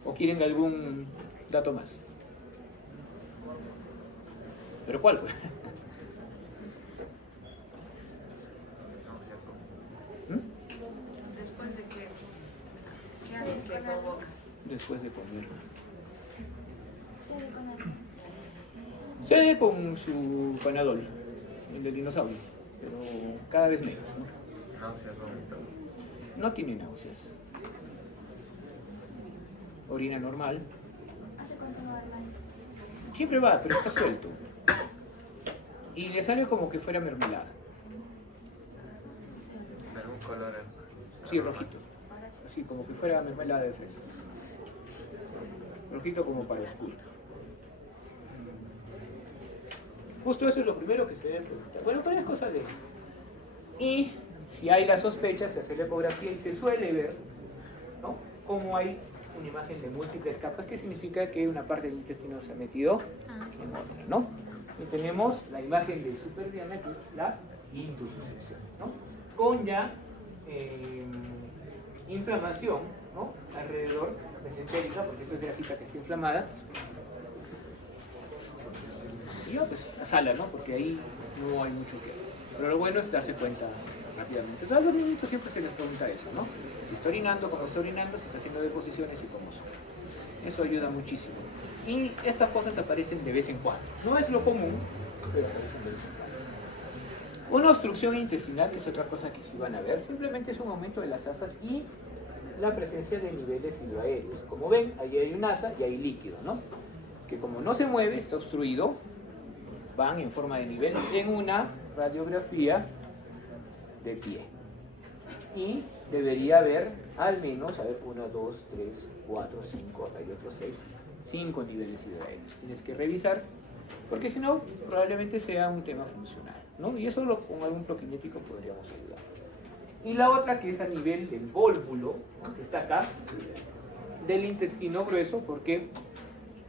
¿O quieren algún dato más? ¿Pero cuál? Después de que... ¿Qué hace que provoca? Después de comer. Sí, con el... Sí, con su Panadol, el del dinosaurio, pero cada vez menos, ¿no? Náuseas, vómito. No tiene náuseas. Orina normal. ¿Hace cuánto no va al baño? Siempre va, pero está suelto. Y le sale como que fuera mermelada. ¿Algún color? Sí, rojito. Así, como que fuera mermelada de fresa. Rojito como para oscuro. Justo eso es lo primero que se debe preguntar. Bueno, pero es cosa de... Y si hay la sospecha, se hace la ecografía y se suele ver, ¿no?, cómo hay una imagen de múltiples capas, que significa que una parte del intestino se ha metido en otra, ¿no? Y tenemos la imagen de superdiana, que es la intususección, ¿no? Con ya inflamación, ¿no?, alrededor mesentérica, porque esto es de la cita que está inflamada. Y yo, pues, a sala, ¿no? Porque ahí no hay mucho que hacer. Pero lo bueno es darse cuenta rápidamente. Entonces, a los niñitos siempre se les pregunta eso, ¿no? Si está orinando, cómo está orinando, si está haciendo deposiciones y cómo son. Eso ayuda muchísimo. Y estas cosas aparecen de vez en cuando. No es lo común, pero aparecen de vez en cuando. Una obstrucción intestinal, que es otra cosa que sí van a ver, simplemente es un aumento de las asas y la presencia de niveles hidroaéreos. Como ven, ahí hay un asa y hay líquido, ¿no? Que como no se mueve, está obstruido, van en forma de nivel en una radiografía de pie. Y debería haber al menos, a ver, 1, 2, 3, 4, 5, hay otros 6, 5 niveles hidroaéreos. Tienes que revisar, porque si no, probablemente sea un tema funcional, ¿no? Y eso con algún prokinético podríamos ayudar. Y la otra, que es a nivel del vólvulo, ¿no?, que está acá, del intestino grueso, porque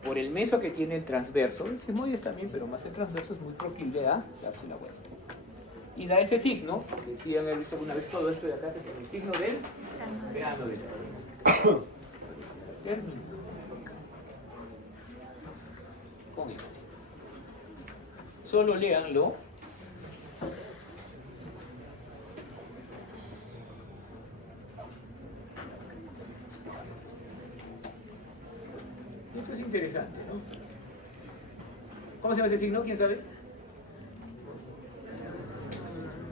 por el meso que tiene el transverso, el sigmoides también, pero más el transverso, es muy proclive a darse la vuelta. Y da ese signo, que sí han visto alguna vez todo esto de acá, que es el signo del grano de la termino con este. Solo léanlo. Esto es interesante, ¿no? ¿Cómo se llama ese signo? ¿Quién sabe?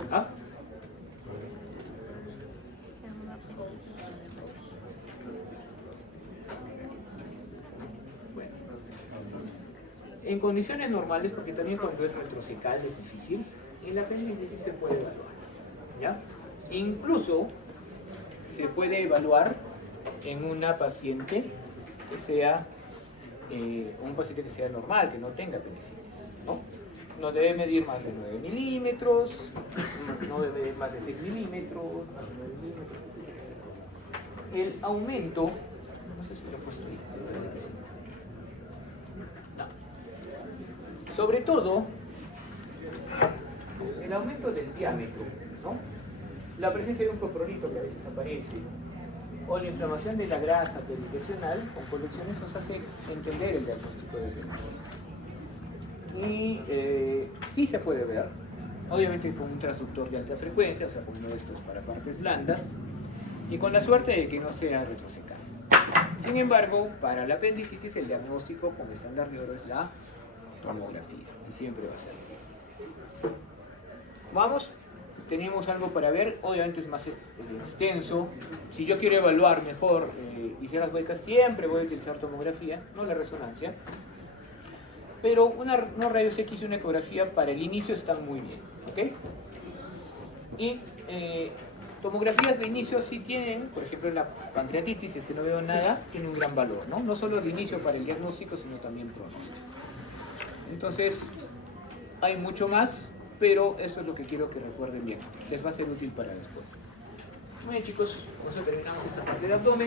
¿Ah? Bueno. En condiciones normales, porque también cuando es retrocecal es difícil, en la apéndice sí se puede evaluar, ¿ya? Incluso se puede evaluar en una paciente que sea un paciente que sea normal, que no tenga apendicitis, ¿no? no debe medir más de 9 milímetros, no debe medir más de 6 milímetros, más de 9 milímetros, etc. El aumento, no sé si lo he puesto ahí, parece que sí. No. Sobre todo, el aumento del diámetro, ¿no? La presencia de un copronito que a veces aparece, o la inflamación de la grasa perilegional con colecciones nos hace entender el diagnóstico de meningitis. Y sí se puede ver, obviamente con un transductor de alta frecuencia, o sea, con uno de estos para partes blandas, y con la suerte de que no sea retrosecado. Sin embargo, para la apendicitis el diagnóstico con estándar de oro es la tomografía, y siempre va a ser así. Vamos, tenemos algo para ver, obviamente es más extenso. Si yo quiero evaluar mejor y hacer las huecas, siempre voy a utilizar tomografía, no la resonancia. Pero unos rayos X y una ecografía para el inicio están muy bien, ¿ok? Y tomografías de inicio sí tienen, por ejemplo la pancreatitis, si es que no veo nada, tiene un gran valor, ¿no? No solo de inicio para el diagnóstico, sino también pronóstico. Entonces, hay mucho más, pero eso es lo que quiero que recuerden bien. Les va a ser útil para después. Muy bien, chicos, con eso terminamos esta parte de abdomen.